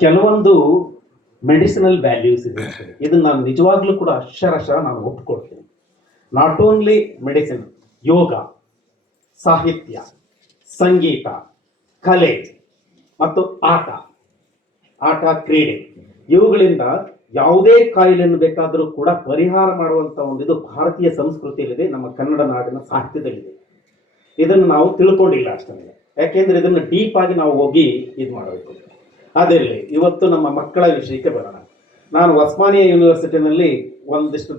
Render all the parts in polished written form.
ಕೆಲವೊಂದು medicinal values ಇದೆ. ಇದನ್ನ ನಾನು ನಿಜವಾಗ್ಲೂ ಕೂಡ ಅಕ್ಷರಶಃ ನಾನು ಒಪ್ಕೊಳ್ತೀನಿ. ನಾಟ್ ಓನ್ಲಿ ಮೆಡಿಸಿನ್, ಯೋಗ, ಸಾಹಿತ್ಯ, ಸಂಗೀತ, ಕಲೆ ಮತ್ತು ಆಟ ಕ್ರೀಡೆ, ಇವುಗಳಿಂದ ಯಾವುದೇ ಕಾಯಿಲೆಯನ್ನು ಬೇಕಾದರೂ ಕೂಡ ಪರಿಹಾರ ಮಾಡುವಂತ ಒಂದು ಭಾರತೀಯ ಸಂಸ್ಕೃತಿಯಲ್ಲಿದೆ, ನಮ್ಮ ಕನ್ನಡ ನಾಡಿನ ಸಾಹಿತ್ಯದಲ್ಲಿದೆ. ಇದನ್ನು ನಾವು ತಿಳ್ಕೊಂಡಿಲ್ಲ ಅಷ್ಟೇ. ಯಾಕೆಂದ್ರೆ ಇದನ್ನು ಡೀಪ್ ಆಗಿ ನಾವು ಹೋಗಿ ಇದು ಮಾಡಬೇಕು. ಅದಿರಲಿ, ಇವತ್ತು ನಮ್ಮ ಮಕ್ಕಳ ವಿಷಯಕ್ಕೆ ಬರೋಣ. ನಾನು ಉಸ್ಮಾನಿಯಾ ಯೂನಿವರ್ಸಿಟಿನಲ್ಲಿ ಒಂದಿಷ್ಟು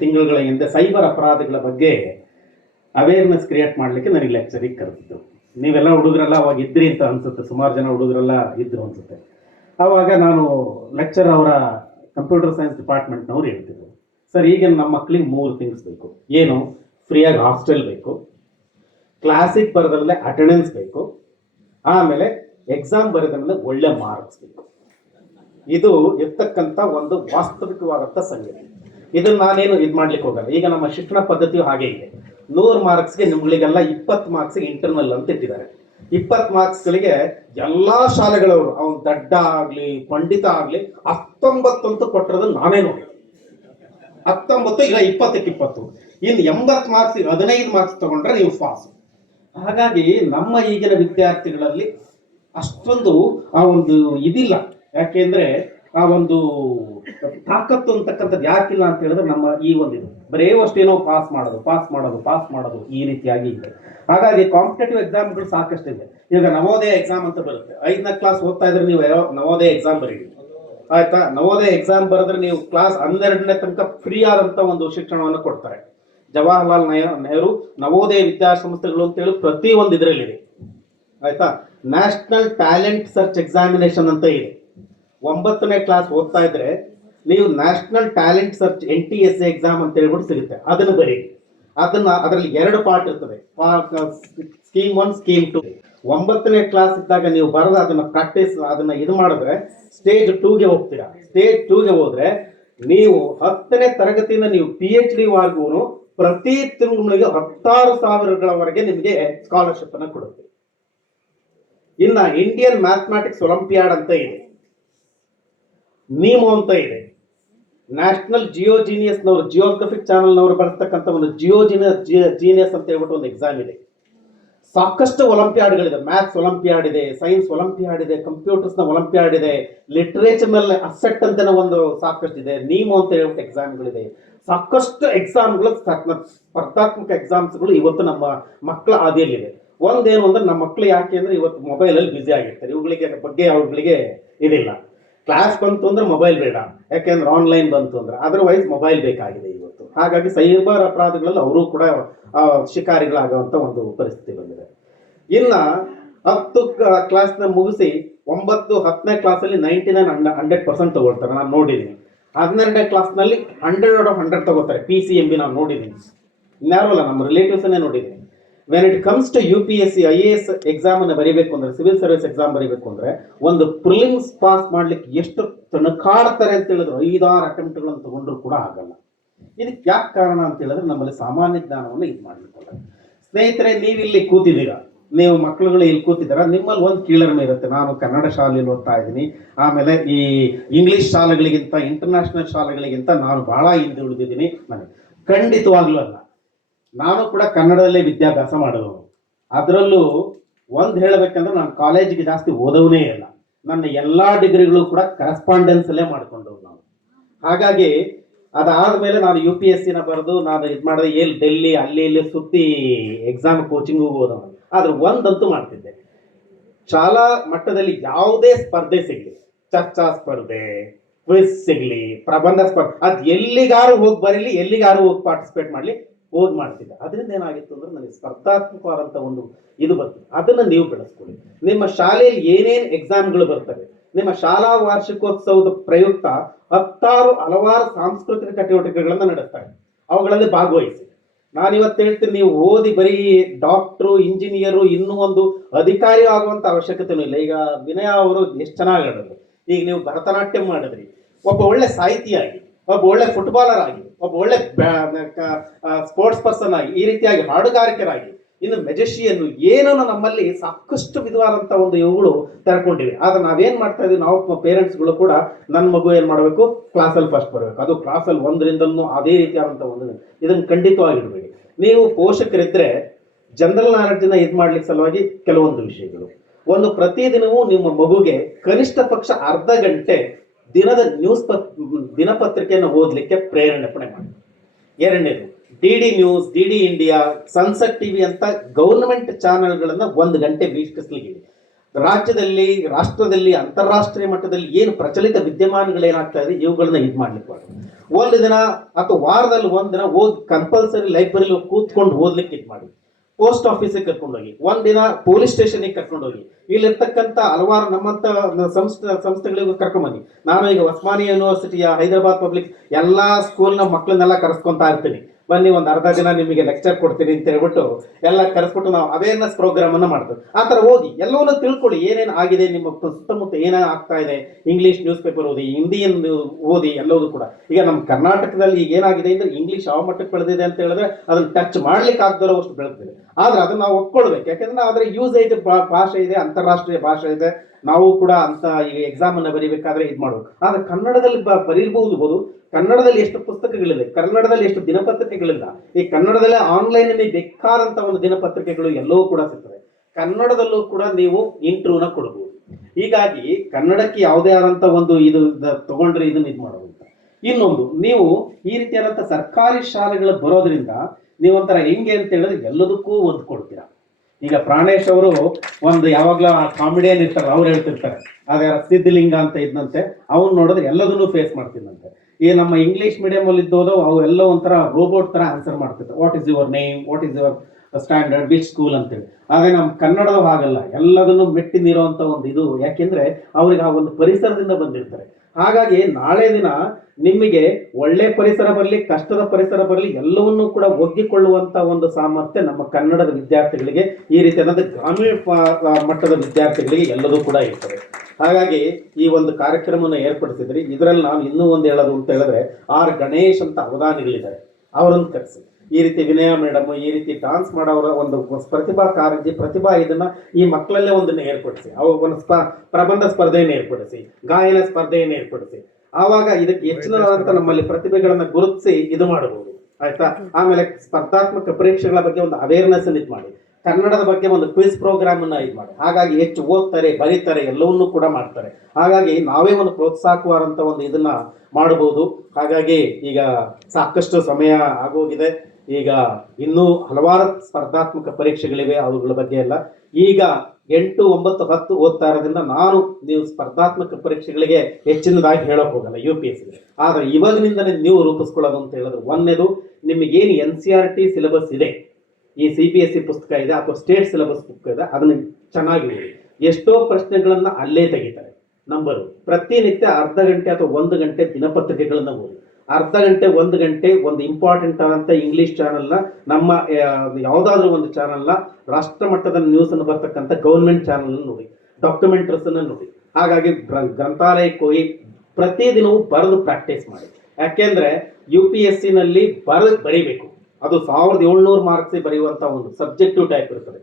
ತಿಂಗಳುಗಳ ಹಿಂದೆ ಸೈಬರ್ ಅಪರಾಧಗಳ ಬಗ್ಗೆ ಅವೇರ್ನೆಸ್ ಕ್ರಿಯೇಟ್ ಮಾಡಲಿಕ್ಕೆ ನನಗೆ ಲೆಕ್ಚರಿಗೆ ಕರೆದಿದ್ದು. ನೀವೆಲ್ಲ ಹುಡುಗರೆಲ್ಲ ಅವಾಗ ಇದ್ರಿ ಅಂತ ಅನ್ಸುತ್ತೆ, ಸುಮಾರು ಜನ ಹುಡುಗರೆಲ್ಲ ಇದ್ರು ಅನ್ಸುತ್ತೆ. ಆವಾಗ ನಾನು ಲೆಕ್ಚರ್ ಅವರ ಕಂಪ್ಯೂಟರ್ ಸೈನ್ಸ್ ಡಿಪಾರ್ಟ್ಮೆಂಟ್ನವ್ರು ಹೇಳ್ತಿದ್ರು, ಸರ್ ಈಗ ನಮ್ಮ ಮಕ್ಕಳಿಗೆ 3 ಥಿಂಗ್ಸ್ ಬೇಕು. ಏನು? ಫ್ರೀಯಾಗಿ ಹಾಸ್ಟೆಲ್ ಬೇಕು, ಕ್ಲಾಸಿಗೆ ಬರೋದ್ರಲ್ಲೇ ಅಟೆಂಡೆನ್ಸ್ ಬೇಕು, ಆಮೇಲೆ ಎಕ್ಸಾಮ್ ಬರೋದ್ರಲ್ಲೇ ಒಳ್ಳೆ ಮಾರ್ಕ್ಸ್ ಬೇಕು. ಇದು ಇರ್ತಕ್ಕಂಥ ಒಂದು ವಾಸ್ತವಿಕವಾದಂಥ ಸಂಗತಿ. ಇದನ್ನು ನಾನೇನು ಇದು ಮಾಡ್ಲಿಕ್ಕೆ ಹೋಗಲ್ಲ. ಈಗ ನಮ್ಮ ಶಿಕ್ಷಣ ಪದ್ಧತಿಯು ಹಾಗೆ ಇದೆ. 100 ಮಾರ್ಕ್ಸ್ಗೆ ನಿಮ್ಗಳಿಗೆಲ್ಲ 20 ಮಾರ್ಕ್ಸ್ಗೆ ಇಂಟರ್ನಲ್ ಅಂತ ಇಟ್ಟಿದ್ದಾರೆ. 20 ಮಾರ್ಕ್ಸ್ಗಳಿಗೆ ಎಲ್ಲ ಶಾಲೆಗಳವರು, ಅವನು ದಡ್ಡ ಆಗಲಿ ಪಂಡಿತ ಆಗಲಿ 19 ಅಂತ ಕೊಟ್ಟಿರೋದು ನಾನೇ ನೋಡಿ. 19 ಈಗ 20ಕ್ಕೆ 20, ಇನ್ನು 80 ಮಾರ್ಕ್ಸ್ 15 ಮಾರ್ಕ್ಸ್ ತಗೊಂಡ್ರೆ ನೀವು ಪಾಸ್. ಹಾಗಾಗಿ ನಮ್ಮ ಈಗಿನ ವಿದ್ಯಾರ್ಥಿಗಳಲ್ಲಿ ಅಷ್ಟೊಂದು ಆ ಒಂದು ಇದಿಲ್ಲ. ಯಾಕೆಂದ್ರೆ ಆ ಒಂದು ತಾಕತ್ತು ಅಂತಕ್ಕಂಥದ್ದು ಯಾಕಿಲ್ಲ ಅಂತ ಹೇಳಿದ್ರೆ ನಮ್ಮ ಈ ಒಂದಿದು ಬರೇ ಅಷ್ಟೇನೋ ಪಾಸ್ ಮಾಡೋದು ಈ ರೀತಿಯಾಗಿ ಇದೆ. ಹಾಗಾಗಿ ಕಾಂಪಿಟೇಟಿವ್ ಎಕ್ಸಾಮ್ಗಳು ಸಾಕಷ್ಟು ಇದೆ. ಈಗ ನವೋದಯ ಎಕ್ಸಾಮ್ ಅಂತ ಬರುತ್ತೆ. 5ನೇ ಕ್ಲಾಸ್ ಓದ್ತಾ ಇದ್ರೆ ನೀವು ನವೋದಯ ಎಕ್ಸಾಮ್ ಬರೀರಿ, ಆಯ್ತಾ? ನವೋದಯ ಎಕ್ಸಾಮ್ ಬರೆದ್ರೆ ನೀವು ಕ್ಲಾಸ್ 12ನೇ ತನಕ ಫ್ರೀ ಆದಂತ ಒಂದು ಶಿಕ್ಷಣವನ್ನು ಕೊಡ್ತಾರೆ. ಜವಾಹರ್ಲಾಲ್ ನೆಹರು ನವೋದಯ ವಿದ್ಯಾಸಂಸ್ಥೆಗಳು ಅಂತೇಳಿ ಪ್ರತಿ ಒಂದು ಇದರಲ್ಲಿದೆ, ಆಯ್ತಾ? ನ್ಯಾಷನಲ್ ಟ್ಯಾಲೆಂಟ್ ಸರ್ಚ್ ಎಕ್ಸಾಮಿನೇಷನ್ ಅಂತ ಇದೆ. 9ನೇ ಕ್ಲಾಸ್ ಓದ್ತಾ ಇದ್ರೆ ನೀವು national talent search NTSA exam ಅಂತ ಹೇಳ್ಬಿಟ್ಟು ಸಿಗುತ್ತೆ. ಅದನ್ನು ಬರೀ ಅದರಲ್ಲಿ 2 ಪಾರ್ಟ್ ಇರ್ತದೆ, ಸ್ಕೀಮ್ 1 ಸ್ಕೀಮ್ 2. 9ನೇ ಕ್ಲಾಸ್ ಇದ್ದಾಗ ನೀವು ಬರೆದ ಅದನ್ನ ಪ್ರಾಕ್ಟೀಸ್ ಅದನ್ನ ಇದು ಮಾಡಿದ್ರೆ ಸ್ಟೇಜ್ 2ಗೆ ಹೋಗ್ತೀರಾ. ಸ್ಟೇಜ್ 2ಗೆ ಹೋದ್ರೆ ನೀವು 10ನೇ ತರಗತಿಯಿಂದ ನೀವು PhD ವಾರ್ಗೂನು ಪ್ರತಿ ತಿಂಗಳಿಗೆ 16,000ಗಳವರೆಗೆ ನಿಮಗೆ ಸ್ಕಾಲರ್ಶಿಪ್ ಅನ್ನ ಕೊಡುತ್ತೆ. ಇನ್ನ ಇಂಡಿಯನ್ ಮ್ಯಾಥಮೆಟಿಕ್ಸ್ ಒಲಿಂಪಿಯಾಡ್ ಅಂತ ಇದೆ, ನೀಮೋ ಅಂತ ಇದೆ, ನ್ಯಾಷನಲ್ ಜಿಯೋಜಿನಿಯಸ್ನವರು ಜಿಯೋಗ್ರಫಿಕ್ ಚಾನಲ್ನವರು ಬರ್ತಕ್ಕಂಥ ಒಂದು ಜಿಯೋಜಿನಿಯಸ್ ಅಂತ ಹೇಳ್ಬಿಟ್ಟು ಒಂದು ಎಕ್ಸಾಮ್ ಇದೆ. ಸಾಕಷ್ಟು ಒಲಿಂಪಿಯಾಡ್ಗಳಿದೆ. ಮ್ಯಾಥ್ಸ್ ಒಲಿಂಪಿಯಾಡ್ ಇದೆ, ಸೈನ್ಸ್ ಒಲಿಂಪಿಯಾಡ್ ಇದೆ, ಕಂಪ್ಯೂಟರ್ಸ್ನ ಒಲಿಂಪಿಯಾಡ್ ಇದೆ, ಲಿಟರೇಚರ್ ನಲ್ಲಿ ಅಸೆಟ್ ಅಂತ ಒಂದು ಸಾಕಷ್ಟು ಇದೆ, ನೀಮೋ ಅಂತ ಹೇಳ್ಬಿಟ್ಟು ಎಕ್ಸಾಮ್ಗಳಿದೆ. ಸಾಕಷ್ಟು ಎಕ್ಸಾಮ್ಗಳು, ಸ್ಪರ್ಧಾತ್ಮಕ ಎಕ್ಸಾಮ್ಸ್ಗಳು ಇವತ್ತು ನಮ್ಮ ಮಕ್ಕಳ ಹಾದಿಯಲ್ಲಿದೆ. ಒಂದೇನು ಅಂದ್ರೆ ನಮ್ಮ ಮಕ್ಕಳು ಯಾಕೆ ಅಂದ್ರೆ ಇವತ್ತು ಮೊಬೈಲಲ್ಲಿ ಬ್ಯುಸಿ ಆಗಿರ್ತಾರೆ. ಇವುಗಳಿಗೆ ಬಗ್ಗೆ ಅವ್ಗಳಿಗೆ ಇದಿಲ್ಲ. ಕ್ಲಾಸ್ ಬಂತು ಅಂದ್ರೆ ಮೊಬೈಲ್ ಬೇಡ, ಯಾಕೆಂದ್ರೆ ಆನ್ಲೈನ್ ಬಂತು ಅಂದ್ರೆ, ಅದರ್ವೈಸ್ ಮೊಬೈಲ್ ಬೇಕಾಗಿದೆ ಇವತ್ತು. ಹಾಗಾಗಿ ಸೈಬರ್ ಅಪರಾಧಗಳಲ್ಲಿ ಅವರು ಕೂಡ ಶಿಕಾರಿಗಳಾಗುವಂತ ಒಂದು ಪರಿಸ್ಥಿತಿ ಬಂದಿದೆ. ಇನ್ನ 10 ಕ್ಲಾಸ್ನ ಮುಗಿಸಿ 9, 10ನೇ ಕ್ಲಾಸಲ್ಲಿ 99-100% ತಗೊಳ್ತಾರೆ, ನಾನು ನೋಡಿದ್ದೀನಿ. 12ನೇ ಕ್ಲಾಸ್ನಲ್ಲಿ 100/100 ತಗೋತಾರೆ. PCMB ನಾವು ನೋಡಿದ್ದೀನಿ, ಇನ್ಯಾರು ಅಲ್ಲ, ನಮ್ಮ ರಿಲೇಟಿವ್ಸನ್ನೇ ನೋಡಿದ್ದೀನಿ. When it comes to UPSC IAS exam ಅನ್ನು ಬರೀಬೇಕು ಅಂದ್ರೆ, ಸಿವಿಲ್ ಸರ್ವಿಸ್ ಎಕ್ಸಾಮ್ ಬರೀಬೇಕು ಅಂದ್ರೆ, ಒಂದು ಪ್ರಿಲಿಮ್ಸ್ ಪಾಸ್ ಮಾಡ್ಲಿಕ್ಕೆ ಎಷ್ಟು ತನಕಾಡ್ತಾರೆ ಅಂತ ಹೇಳಿದ್ರು 5-6 ಅಟೆಂಪ್ಟ್ಗಳನ್ನು ತಗೊಂಡ್ರು ಕೂಡ ಆಗಲ್ಲ. ಇದಕ್ಕೆ ಯಾಕೆ ಕಾರಣ ಅಂತ ಹೇಳಿದ್ರೆ ನಮ್ಮಲ್ಲಿ ಸಾಮಾನ್ಯ ಜ್ಞಾನವನ್ನು ಇದು ಮಾಡ್ಲಿಕ್ಕೆ. ಸ್ನೇಹಿತರೆ, ನೀವಿಲ್ಲಿ ಕೂತಿದ್ದೀರಾ, ನೀವು ಮಕ್ಕಳುಗಳು ಇಲ್ಲಿ ಕೂತಿದ್ದೀರಾ, ನಿಮ್ಮಲ್ಲಿ ಒಂದು ಕೀಳರಿಮೆ ಇರುತ್ತೆ. ನಾನು ಕನ್ನಡ ಶಾಲೆಯಲ್ಲಿ ಓದ್ತಾ ಇದ್ದೀನಿ, ಆಮೇಲೆ ಈ ಇಂಗ್ಲಿಷ್ ಶಾಲೆಗಳಿಗಿಂತ ಇಂಟರ್ನ್ಯಾಷನಲ್ ಶಾಲೆಗಳಿಗಿಂತ ನಾನು ಬಹಳ ಹಿಂದೆ ಉಳಿದಿದ್ದೀನಿ. ನನಗೆ ಖಂಡಿತವಾಗ್ಲೂ ಅಲ್ಲ, ನಾನು ಕೂಡ ಕನ್ನಡದಲ್ಲೇ ವಿದ್ಯಾಭ್ಯಾಸ ಮಾಡಿದವನು. ಅದರಲ್ಲೂ ಒಂದು ಹೇಳಬೇಕಂದ್ರೆ ನಾನು ಕಾಲೇಜಿಗೆ ಜಾಸ್ತಿ ಓದವನೇ ಇಲ್ಲ. ನನ್ನ ಎಲ್ಲಾ ಡಿಗ್ರಿಗಳು ಕೂಡ ಕರೆಸ್ಪಾಂಡೆನ್ಸ್ ಅಲ್ಲೇ ಮಾಡ್ಕೊಂಡವು ನಾವು. ಹಾಗಾಗಿ ಅದಾದ್ಮೇಲೆ ನಾನು UPSCನ ಬರೆದು ನಾನು ಇದು ಮಾಡಿದೆ, ಡೆಲ್ಲಿ ಅಲ್ಲಿ ಇಲ್ಲಿ ಸುತ್ತಿ ಎಕ್ಸಾಮ್ ಕೋಚಿಂಗ್ ಹೋದವನು. ಆದ್ರೆ ಒಂದಂತೂ ಮಾಡ್ತಿದ್ದೆ, ಶಾಲಾ ಮಟ್ಟದಲ್ಲಿ ಯಾವುದೇ ಸ್ಪರ್ಧೆ ಸಿಗ್ಲಿ, ಚರ್ಚಾ ಸ್ಪರ್ಧೆ, ಕ್ವಿಜ್ ಸಿಗ್ಲಿ, ಪ್ರಬಂಧ ಸ್ಪರ್ಧೆ, ಅದ್ ಎಲ್ಲಿಗಾರು ಹೋಗಿ ಬರೀಲಿ, ಎಲ್ಲಿಗಾರು ಹೋಗಿ ಪಾರ್ಟಿಸಿಪೇಟ್ ಮಾಡ್ಲಿ, ಓದ್ ಮಾಡ್ತಿದ್ದೆ. ಅದರಿಂದ ಏನಾಗಿತ್ತು ಅಂದ್ರೆ ನನಗೆ ಸ್ಪರ್ಧಾತ್ಮಕವಾದಂತ ಒಂದು ಇದು ಬರ್ತದೆ. ಅದನ್ನ ನೀವು ಬೆಳೆಸ್ಕೊಳ್ಳಿ. ನಿಮ್ಮ ಶಾಲೆಯಲ್ಲಿ ಏನೇನು ಎಕ್ಸಾಮ್ಗಳು ಬರ್ತವೆ, ನಿಮ್ಮ ಶಾಲಾ ವಾರ್ಷಿಕೋತ್ಸವದ ಪ್ರಯುಕ್ತ ಹಲವಾರು ಸಾಂಸ್ಕೃತಿಕ ಚಟುವಟಿಕೆಗಳನ್ನ ನಡೆಸ್ತಾರೆ, ಅವುಗಳಲ್ಲಿ ಭಾಗವಹಿಸಿ. ನಾನಿವತ್ತು ಹೇಳ್ತೀನಿ, ನೀವು ಓದಿ ಬರೀ ಡಾಕ್ಟ್ರು, ಇಂಜಿನಿಯರು, ಇನ್ನೂ ಒಂದು ಅಧಿಕಾರಿ ಆಗುವಂತ ಅವಶ್ಯಕತೆನೂ ಇಲ್ಲ. ಈಗ ವಿನಯ ಅವರು ಎಷ್ಟು ಚೆನ್ನಾಗಿ ಹೇಳಿದ್ರು. ಈಗ ನೀವು ಭರತನಾಟ್ಯ ಮಾಡಿದ್ರಿ, ಒಬ್ಬ ಒಳ್ಳೆ ಸಾಹಿತಿಯಾಗಿ, ಒಬ್ಬ ಒಳ್ಳೆ ಫುಟ್ಬಾಲರ್ ಆಗಿ, ಒಬ್ಬ ಒಳ್ಳೆ ಸ್ಪೋರ್ಟ್ಸ್ ಪರ್ಸನ್ ಆಗಿ, ಈ ರೀತಿಯಾಗಿ ಹಾಡುಗಾರಿಕರಾಗಿ ಇನ್ನು ಮೆಜೆಷಿಯನ್ ಏನೋ ನಮ್ಮಲ್ಲಿ ಸಾಕಷ್ಟು ವಿಧವಾದಂಥ ಒಂದು ಇವುಗಳು ತೆರ್ಕೊಂಡಿವೆ. ಆದ್ರೆ ನಾವೇನ್ ಮಾಡ್ತಾ ಇದೀವಿ, ನಾವು ಪೇರೆಂಟ್ಸ್ಗಳು ಕೂಡ ನನ್ನ ಮಗು ಏನ್ ಮಾಡಬೇಕು, ಕ್ಲಾಸಲ್ಲಿ ಫಸ್ಟ್ ಬರಬೇಕು, ಅದು ಕ್ಲಾಸಲ್ಲಿ 1ರಿಂದನೂ ಅದೇ ರೀತಿಯಾದಂಥ ಒಂದು ಇದನ್ನು ಖಂಡಿತವಾಗಿಡಬೇಡಿ. ನೀವು ಪೋಷಕರಿದ್ರೆ ಜನರಲ್ ನಾಲೆಡ್ಜ್ನ ಇದು ಮಾಡ್ಲಿಕ್ಕೆ ಸಲುವಾಗಿ ಕೆಲವೊಂದು ವಿಷಯಗಳು, ಒಂದು ಪ್ರತಿದಿನವೂ ನಿಮ್ಮ ಮಗುಗೆ ಕನಿಷ್ಠ ಪಕ್ಷ ಅರ್ಧ ಗಂಟೆ ದಿನದ ದಿನಪತ್ರಿಕೆಯನ್ನು ಓದಲಿಕ್ಕೆ ಪ್ರೇರಣೆ ಮಾಡಿ. ಎರಡನೇದು, D news, D India, sunset TV ಅಂತ ಗೌರ್ಮೆಂಟ್ ಚಾನೆಲ್ಗಳನ್ನ 1 ಗಂಟೆ ವೀಕ್ಷಿಸ್ಲಿಕ್ಕೆ. ರಾಜ್ಯದಲ್ಲಿ, ರಾಷ್ಟ್ರದಲ್ಲಿ, ಅಂತಾರಾಷ್ಟ್ರೀಯ ಮಟ್ಟದಲ್ಲಿ ಏನು ಪ್ರಚಲಿತ ವಿದ್ಯಮಾನಗಳೇನಾಗ್ತಾ ಇದೆ ಇವುಗಳನ್ನ ಇದು ಮಾಡ್ಲಿಕ್ಕೆ ಒಂದು ದಿನ ಅಥವಾ ವಾರದಲ್ಲಿ 1 ದಿನ ಹೋಗಿ ಕಂಪಲ್ಸರಿ ಲೈಬ್ರರಿಲಿ ಕೂತ್ಕೊಂಡು ಓದ್ಲಿಕ್ಕೆ ಇದು ಮಾಡಿ. ಪೋಸ್ಟ್ ಆಫೀಸಿಗೆ ಕರ್ಕೊಂಡೋಗಿ, 1 ದಿನ ಪೊಲೀಸ್ ಸ್ಟೇಷನ್ಗೆ ಕರ್ಕೊಂಡೋಗಿ, ಇಲ್ಲಿರ್ತಕ್ಕಂಥ ಹಲವಾರು ನಮ್ಮಂತ ಸಂಸ್ಥೆಗಳಿಗೂ ಕರ್ಕೊಂಬನ್ನಿ. ನಾನು ಈಗ ಉಸ್ಮಾನಿಯಾ ಯೂನಿವರ್ಸಿಟಿಯ ಹೈದರಾಬಾದ್ ಪಬ್ಲಿಕ್ ಎಲ್ಲಾ ಸ್ಕೂಲ್ನ ಮಕ್ಕಳನ್ನೆಲ್ಲ ಕರೆಸ್ಕೊಂತಾ ಇರ್ತೀನಿ, ಬನ್ನಿ ಒಂದು ಅರ್ಧ ದಿನ ನಿಮಗೆ ಲೆಕ್ಚರ್ ಕೊಡ್ತೀನಿ ಅಂತ ಹೇಳ್ಬಿಟ್ಟು ಎಲ್ಲ ಕರೆಸ್ಬಿಟ್ಟು ನಾವು ಅವೇರ್ನೆಸ್ ಪ್ರೋಗ್ರಾಮ್ ಅನ್ನ ಮಾಡ್ತೀವಿ. ಆ ಥರ ಹೋಗಿ ಎಲ್ಲವನ್ನೂ ತಿಳ್ಕೊಳ್ಳಿ, ಏನೇನು ಆಗಿದೆ ನಿಮ್ಮ ಸುತ್ತಮುತ್ತ ಏನೇನು ಆಗ್ತಾ ಇದೆ. ಇಂಗ್ಲಿಷ್ ನ್ಯೂಸ್ ಪೇಪರ್ ಓದಿ, ಹಿಂದಿಯನ್ನು ಓದಿ, ಎಲ್ಲವೂ ಕೂಡ. ಈಗ ನಮ್ಮ ಕರ್ನಾಟಕದಲ್ಲಿ ಈಗ ಏನಾಗಿದೆ ಅಂದ್ರೆ ಇಂಗ್ಲಿಷ್ ಯಾವ ಮಟ್ಟಕ್ಕೆ ಬೆಳೆದಿದೆ ಅಂತ ಹೇಳಿದ್ರೆ ಅದನ್ನ ಟಚ್ ಮಾಡ್ಲಿಕ್ಕೆ ಆಗದಿರೋ ಅಷ್ಟು ಬೆಳೆದಿದೆ. ಆದ್ರೆ ಅದನ್ನ ನಾವು ಒಪ್ಕೊಳ್ಬೇಕು, ಯಾಕಂದ್ರೆ ಅದರ ಯೂಸೇಜ್ ಭಾಷೆ ಇದೆ, ಅಂತಾರಾಷ್ಟ್ರೀಯ ಭಾಷೆ ಇದೆ. ನಾವು ಕೂಡ ಅಂತ ಈಗ ಎಕ್ಸಾಮ್ ಅನ್ನ ಬರೀಬೇಕಾದ್ರೆ ಇದು ಮಾಡ್ಬೇಕು. ಆದ್ರೆ ಕನ್ನಡದಲ್ಲಿ ಬರೀಬಹುದು. ಕನ್ನಡದಲ್ಲಿ ಎಷ್ಟು ಪುಸ್ತಕಗಳಿದೆ, ಕನ್ನಡದಲ್ಲಿ ಎಷ್ಟು ದಿನಪತ್ರಿಕೆಗಳಿಲ್ಲ. ಈ ಕನ್ನಡದಲ್ಲೇ ಆನ್ಲೈನ್ ಬೇಕಾದಂತ ಒಂದು ದಿನಪತ್ರಿಕೆಗಳು ಎಲ್ಲವೂ ಕೂಡ ಸಿಗ್ತದೆ. ಕನ್ನಡದಲ್ಲೂ ಕೂಡ ನೀವು ಇಂಟರ್ವ್ಯೂನ ಕೊಡಬಹುದು. ಹೀಗಾಗಿ ಕನ್ನಡಕ್ಕೆ ಯಾವುದೇ ಆದಂತ ಒಂದು ಇದು ತಗೊಂಡ್ರೆ ಇದನ್ನ ಇದು ಮಾಡೋದು. ಇನ್ನೊಂದು, ನೀವು ಈ ರೀತಿಯಾದಂಥ ಸರ್ಕಾರಿ ಶಾಲೆಗಳು ಬರೋದ್ರಿಂದ ನೀವೊಂಥರ ಹೆಂಗೆ ಅಂತ ಹೇಳಿದ್ರೆ ಎಲ್ಲದಕ್ಕೂ ಹೊಂದ್ಕೊಳ್ತೀರಾ. ಈಗ ಪ್ರಾಣೇಶ್ ಅವರು ಒಂದು ಯಾವಾಗ್ಲೂ ಕಾಮಿಡಿಯನ್ ಇರ್ತಾರೆ, ಅವ್ರು ಹೇಳ್ತಿರ್ತಾರೆ ಅದೇ ಸಿದ್ಧಲಿಂಗ ಅಂತ ಇದ್ದಂತೆ, ಅವ್ನು ನೋಡಿದ್ರೆ ಎಲ್ಲದನ್ನೂ ಫೇಸ್ ಮಾಡ್ತಿದ್ದಂತೆ. ಈ ನಮ್ಮ ಇಂಗ್ಲಿಷ್ ಮೀಡಿಯಂ ಅಲ್ಲಿ ಇದ್ದೋದು ಅವು ಎಲ್ಲ ಒಂಥರ ರೋಬೋಟ್ ತರ ಆನ್ಸರ್ ಮಾಡ್ತಿರ್ತಾರೆ. What is your name, what is your standard, which school ಅಂತೇಳಿ. ಆದ್ರೆ ನಮ್ಮ ಕನ್ನಡದ ಹಾಗಲ್ಲ, ಎಲ್ಲದನ್ನು ಮೆಟ್ಟಿ ನಿರುವಂತ ಒಂದು ಇದು. ಯಾಕೆಂದ್ರೆ ಅವ್ರಿಗೆ ಆ ಒಂದು ಪರಿಸರದಿಂದ ಬಂದಿರ್ತಾರೆ. ಹಾಗಾಗಿ ನಾಳೆ ದಿನ ನಿಮಗೆ ಒಳ್ಳೆ ಪರಿಸರ ಬರಲಿ, ಕಷ್ಟದ ಪರಿಸರ ಬರಲಿ, ಎಲ್ಲವನ್ನೂ ಕೂಡ ಒಗ್ಗಿಕೊಳ್ಳುವಂತ ಒಂದು ಸಾಮರ್ಥ್ಯ ನಮ್ಮ ಕನ್ನಡದ ವಿದ್ಯಾರ್ಥಿಗಳಿಗೆ, ಈ ರೀತಿಯಾದ ಗ್ರಾಮೀಣ ಮಟ್ಟದ ವಿದ್ಯಾರ್ಥಿಗಳಿಗೆ ಎಲ್ಲದೂ ಕೂಡ ಇರ್ತದೆ. ಹಾಗಾಗಿ ಈ ಒಂದು ಕಾರ್ಯಕ್ರಮವನ್ನು ಏರ್ಪಡಿಸಿದ್ರಿ. ಇದರಲ್ಲಿ ನಾನು ಇನ್ನೂ ಒಂದು ಹೇಳೋದು ಅಂತ ಹೇಳಿದ್ರೆ, ಆರ್ ಗಣೇಶ್ ಅಂತ ಅವಧಾನಿಗಳಿದ್ದಾರೆ, ಅವರನ್ನು ಕರೆಸಿ. ಈ ರೀತಿ ವಿನಯ ಮೇಡಮ್, ಈ ರೀತಿ ಡಾನ್ಸ್ ಮಾಡೋರ ಒಂದು ಪ್ರತಿಭಾ ಕಾರಂಜಿ, ಪ್ರತಿಭಾ ಇದನ್ನ ಈ ಮಕ್ಕಳಲ್ಲೇ ಒಂದನ್ನು ಏರ್ಪಡಿಸಿ, ಅವ್ರ ಒಂದು ಪ್ರಬಂಧ ಸ್ಪರ್ಧೆಯನ್ನು ಏರ್ಪಡಿಸಿ, ಗಾಯನ ಸ್ಪರ್ಧೆಯನ್ನು ಏರ್ಪಡಿಸಿ. ಆವಾಗ ಇದಕ್ಕೆ ಹೆಚ್ಚಿನದಾದಂತ ನಮ್ಮಲ್ಲಿ ಪ್ರತಿಭೆಗಳನ್ನ ಗುರುತಿಸಿ ಇದು ಮಾಡಬಹುದು. ಆಯ್ತಾ? ಆಮೇಲೆ ಸ್ಪರ್ಧಾತ್ಮಕ ಪರೀಕ್ಷೆಗಳ ಬಗ್ಗೆ ಒಂದು ಅವೇರ್ನೆಸ್ ಇದು ಮಾಡಿ, ಕನ್ನಡದ ಬಗ್ಗೆ ಒಂದು ಕ್ವಿಜ್ ಪ್ರೋಗ್ರಾಮ್ ಅನ್ನ ಇದು ಮಾಡಿ. ಹಾಗಾಗಿ ಹೆಚ್ಚು ಓದ್ತಾರೆ, ಬರೀತಾರೆ, ಎಲ್ಲವನ್ನೂ ಕೂಡ ಮಾಡ್ತಾರೆ. ಹಾಗಾಗಿ ನಾವೇ ಒಂದು ಪ್ರೋತ್ಸಾಹಕವಾದಂತ ಒಂದು ಇದನ್ನ ಮಾಡಬಹುದು. ಹಾಗಾಗಿ ಈಗ ಸಾಕಷ್ಟು ಸಮಯ ಆಗೋಗಿದೆ. ಈಗ ಇನ್ನೂ ಹಲವಾರು ಸ್ಪರ್ಧಾತ್ಮಕ ಪರೀಕ್ಷೆಗಳಿವೆ, ಅವುಗಳ ಬಗ್ಗೆ ಎಲ್ಲ ಈಗ 8, 9, 10 ಓದ್ತಾ ಇರೋದ್ರಿಂದ ನೀವು ಸ್ಪರ್ಧಾತ್ಮಕ ಪರೀಕ್ಷೆಗಳಿಗೆ ಹೆಚ್ಚಿನದಾಗಿ ಹೇಳಕ್ ಹೋಗಲ್ಲ UPSC. ಆದ್ರೆ ಇವಾಗಿನಿಂದನೇ ನೀವು ರೂಪಿಸ್ಕೊಳ್ಳೋದು ಅಂತ ಹೇಳಿದ್ರೆ, ಒಂದನೇದು ನಿಮಗೇನು NCERT ಸಿಲೆಬಸ್ ಇದೆ, ಈ CBSE ಪುಸ್ತಕ ಇದೆ ಅಥವಾ ಸ್ಟೇಟ್ ಸಿಲೆಬಸ್ ಪುಸ್ತಕ ಇದೆ, ಅದನ್ನ ಚೆನ್ನಾಗಿ ಓದಿ. ಎಷ್ಟೋ ಪ್ರಶ್ನೆಗಳನ್ನ ಅಲ್ಲೇ ತೆಗಿತಾರೆ. ನಂಬರು, ಪ್ರತಿನಿತ್ಯ ಅರ್ಧ ಗಂಟೆ ಅಥವಾ 1 ಗಂಟೆ ದಿನಪತ್ರಿಕೆಗಳನ್ನ ಓದಿ. ಅರ್ಧ ಗಂಟೆ 1 ಗಂಟೆ ಒಂದು ಇಂಪಾರ್ಟೆಂಟ್ ಆದಂತ ಇಂಗ್ಲಿಷ್ ಚಾನೆಲ್ನ, ನಮ್ಮ ಯಾವುದಾದ್ರೂ ಒಂದು ಚಾನೆಲ್ನ, ರಾಷ್ಟ್ರ ಮಟ್ಟದ ನ್ಯೂಸ್ ಅನ್ನು ಬರ್ತಕ್ಕಂಥ ಗೌರ್ಮೆಂಟ್ ಚಾನೆಲ್ ನೋಡಿ, ಡಾಕ್ಯುಮೆಂಟ್ರೀಸ್ ಅನ್ನ ನೋಡಿ. ಹಾಗಾಗಿ ಗ್ರಂಥಾಲಯಕ್ಕೆ ಹೋಗಿ ಪ್ರತಿದಿನವೂ ಬರೆದು ಪ್ರಾಕ್ಟೀಸ್ ಮಾಡಿ. ಯಾಕೆಂದ್ರೆ UPSC ನಲ್ಲಿ ಬರೀಬೇಕು, ಅದು 1700 ಮಾರ್ಕ್ಸ್ ಬರೆಯುವಂತ ಒಂದು ಸಬ್ಜೆಕ್ಟಿವ್ ಟೈಪ್ ಇರ್ತದೆ.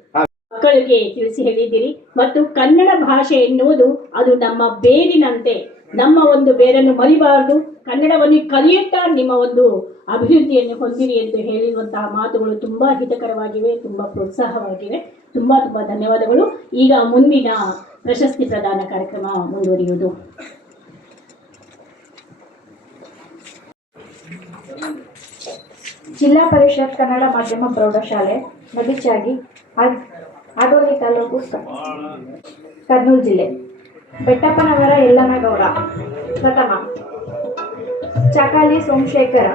ಮಕ್ಕಳಿಗೆ ತಿಳಿಸಿ ಹೇಳಿದ್ದೀರಿ. ಮತ್ತು ಕನ್ನಡ ಭಾಷೆ ಎನ್ನುವುದು ಅದು ನಮ್ಮ ಬೇರಿನಂತೆ, ನಮ್ಮ ಒಂದು ಬೇರನ್ನು ಮರಿಬಾರದು, ಕನ್ನಡವನ್ನು ಕಲಿಯುತ್ತಾ ನಿಮ್ಮ ಒಂದು ಅಭಿವೃದ್ಧಿಯನ್ನು ಹೊಂದಿರಿ ಎಂದು ಹೇಳಿರುವಂತಹ ಮಾತುಗಳು ತುಂಬಾ ಹಿತಕರವಾಗಿವೆ, ತುಂಬಾ ಪ್ರೋತ್ಸಾಹವಾಗಿವೆ. ತುಂಬಾ ಧನ್ಯವಾದಗಳು. ಈಗ ಮುಂದಿನ ಪ್ರಶಸ್ತಿ ಪ್ರದಾನ ಕಾರ್ಯಕ್ರಮ ಮುಂದುವರಿಯುವುದು. ಜಿಲ್ಲಾ ಪರಿಷತ್ ಕನ್ನಡ ಮಾಧ್ಯಮ ಪ್ರೌಢಶಾಲೆ ನಬಿಚಾಗಿ, ಆದೋನಿ ತಾಲೂಕು, ಕರ್ನೂಲು ಜಿಲ್ಲೆ. ಬೆಟ್ಟಪ್ಪನವರ ಯಲ್ಲನಗೌಡ ಪ್ರಥಮ, ಚಾಕಾಲಿ ಸೋಮಶೇಖರ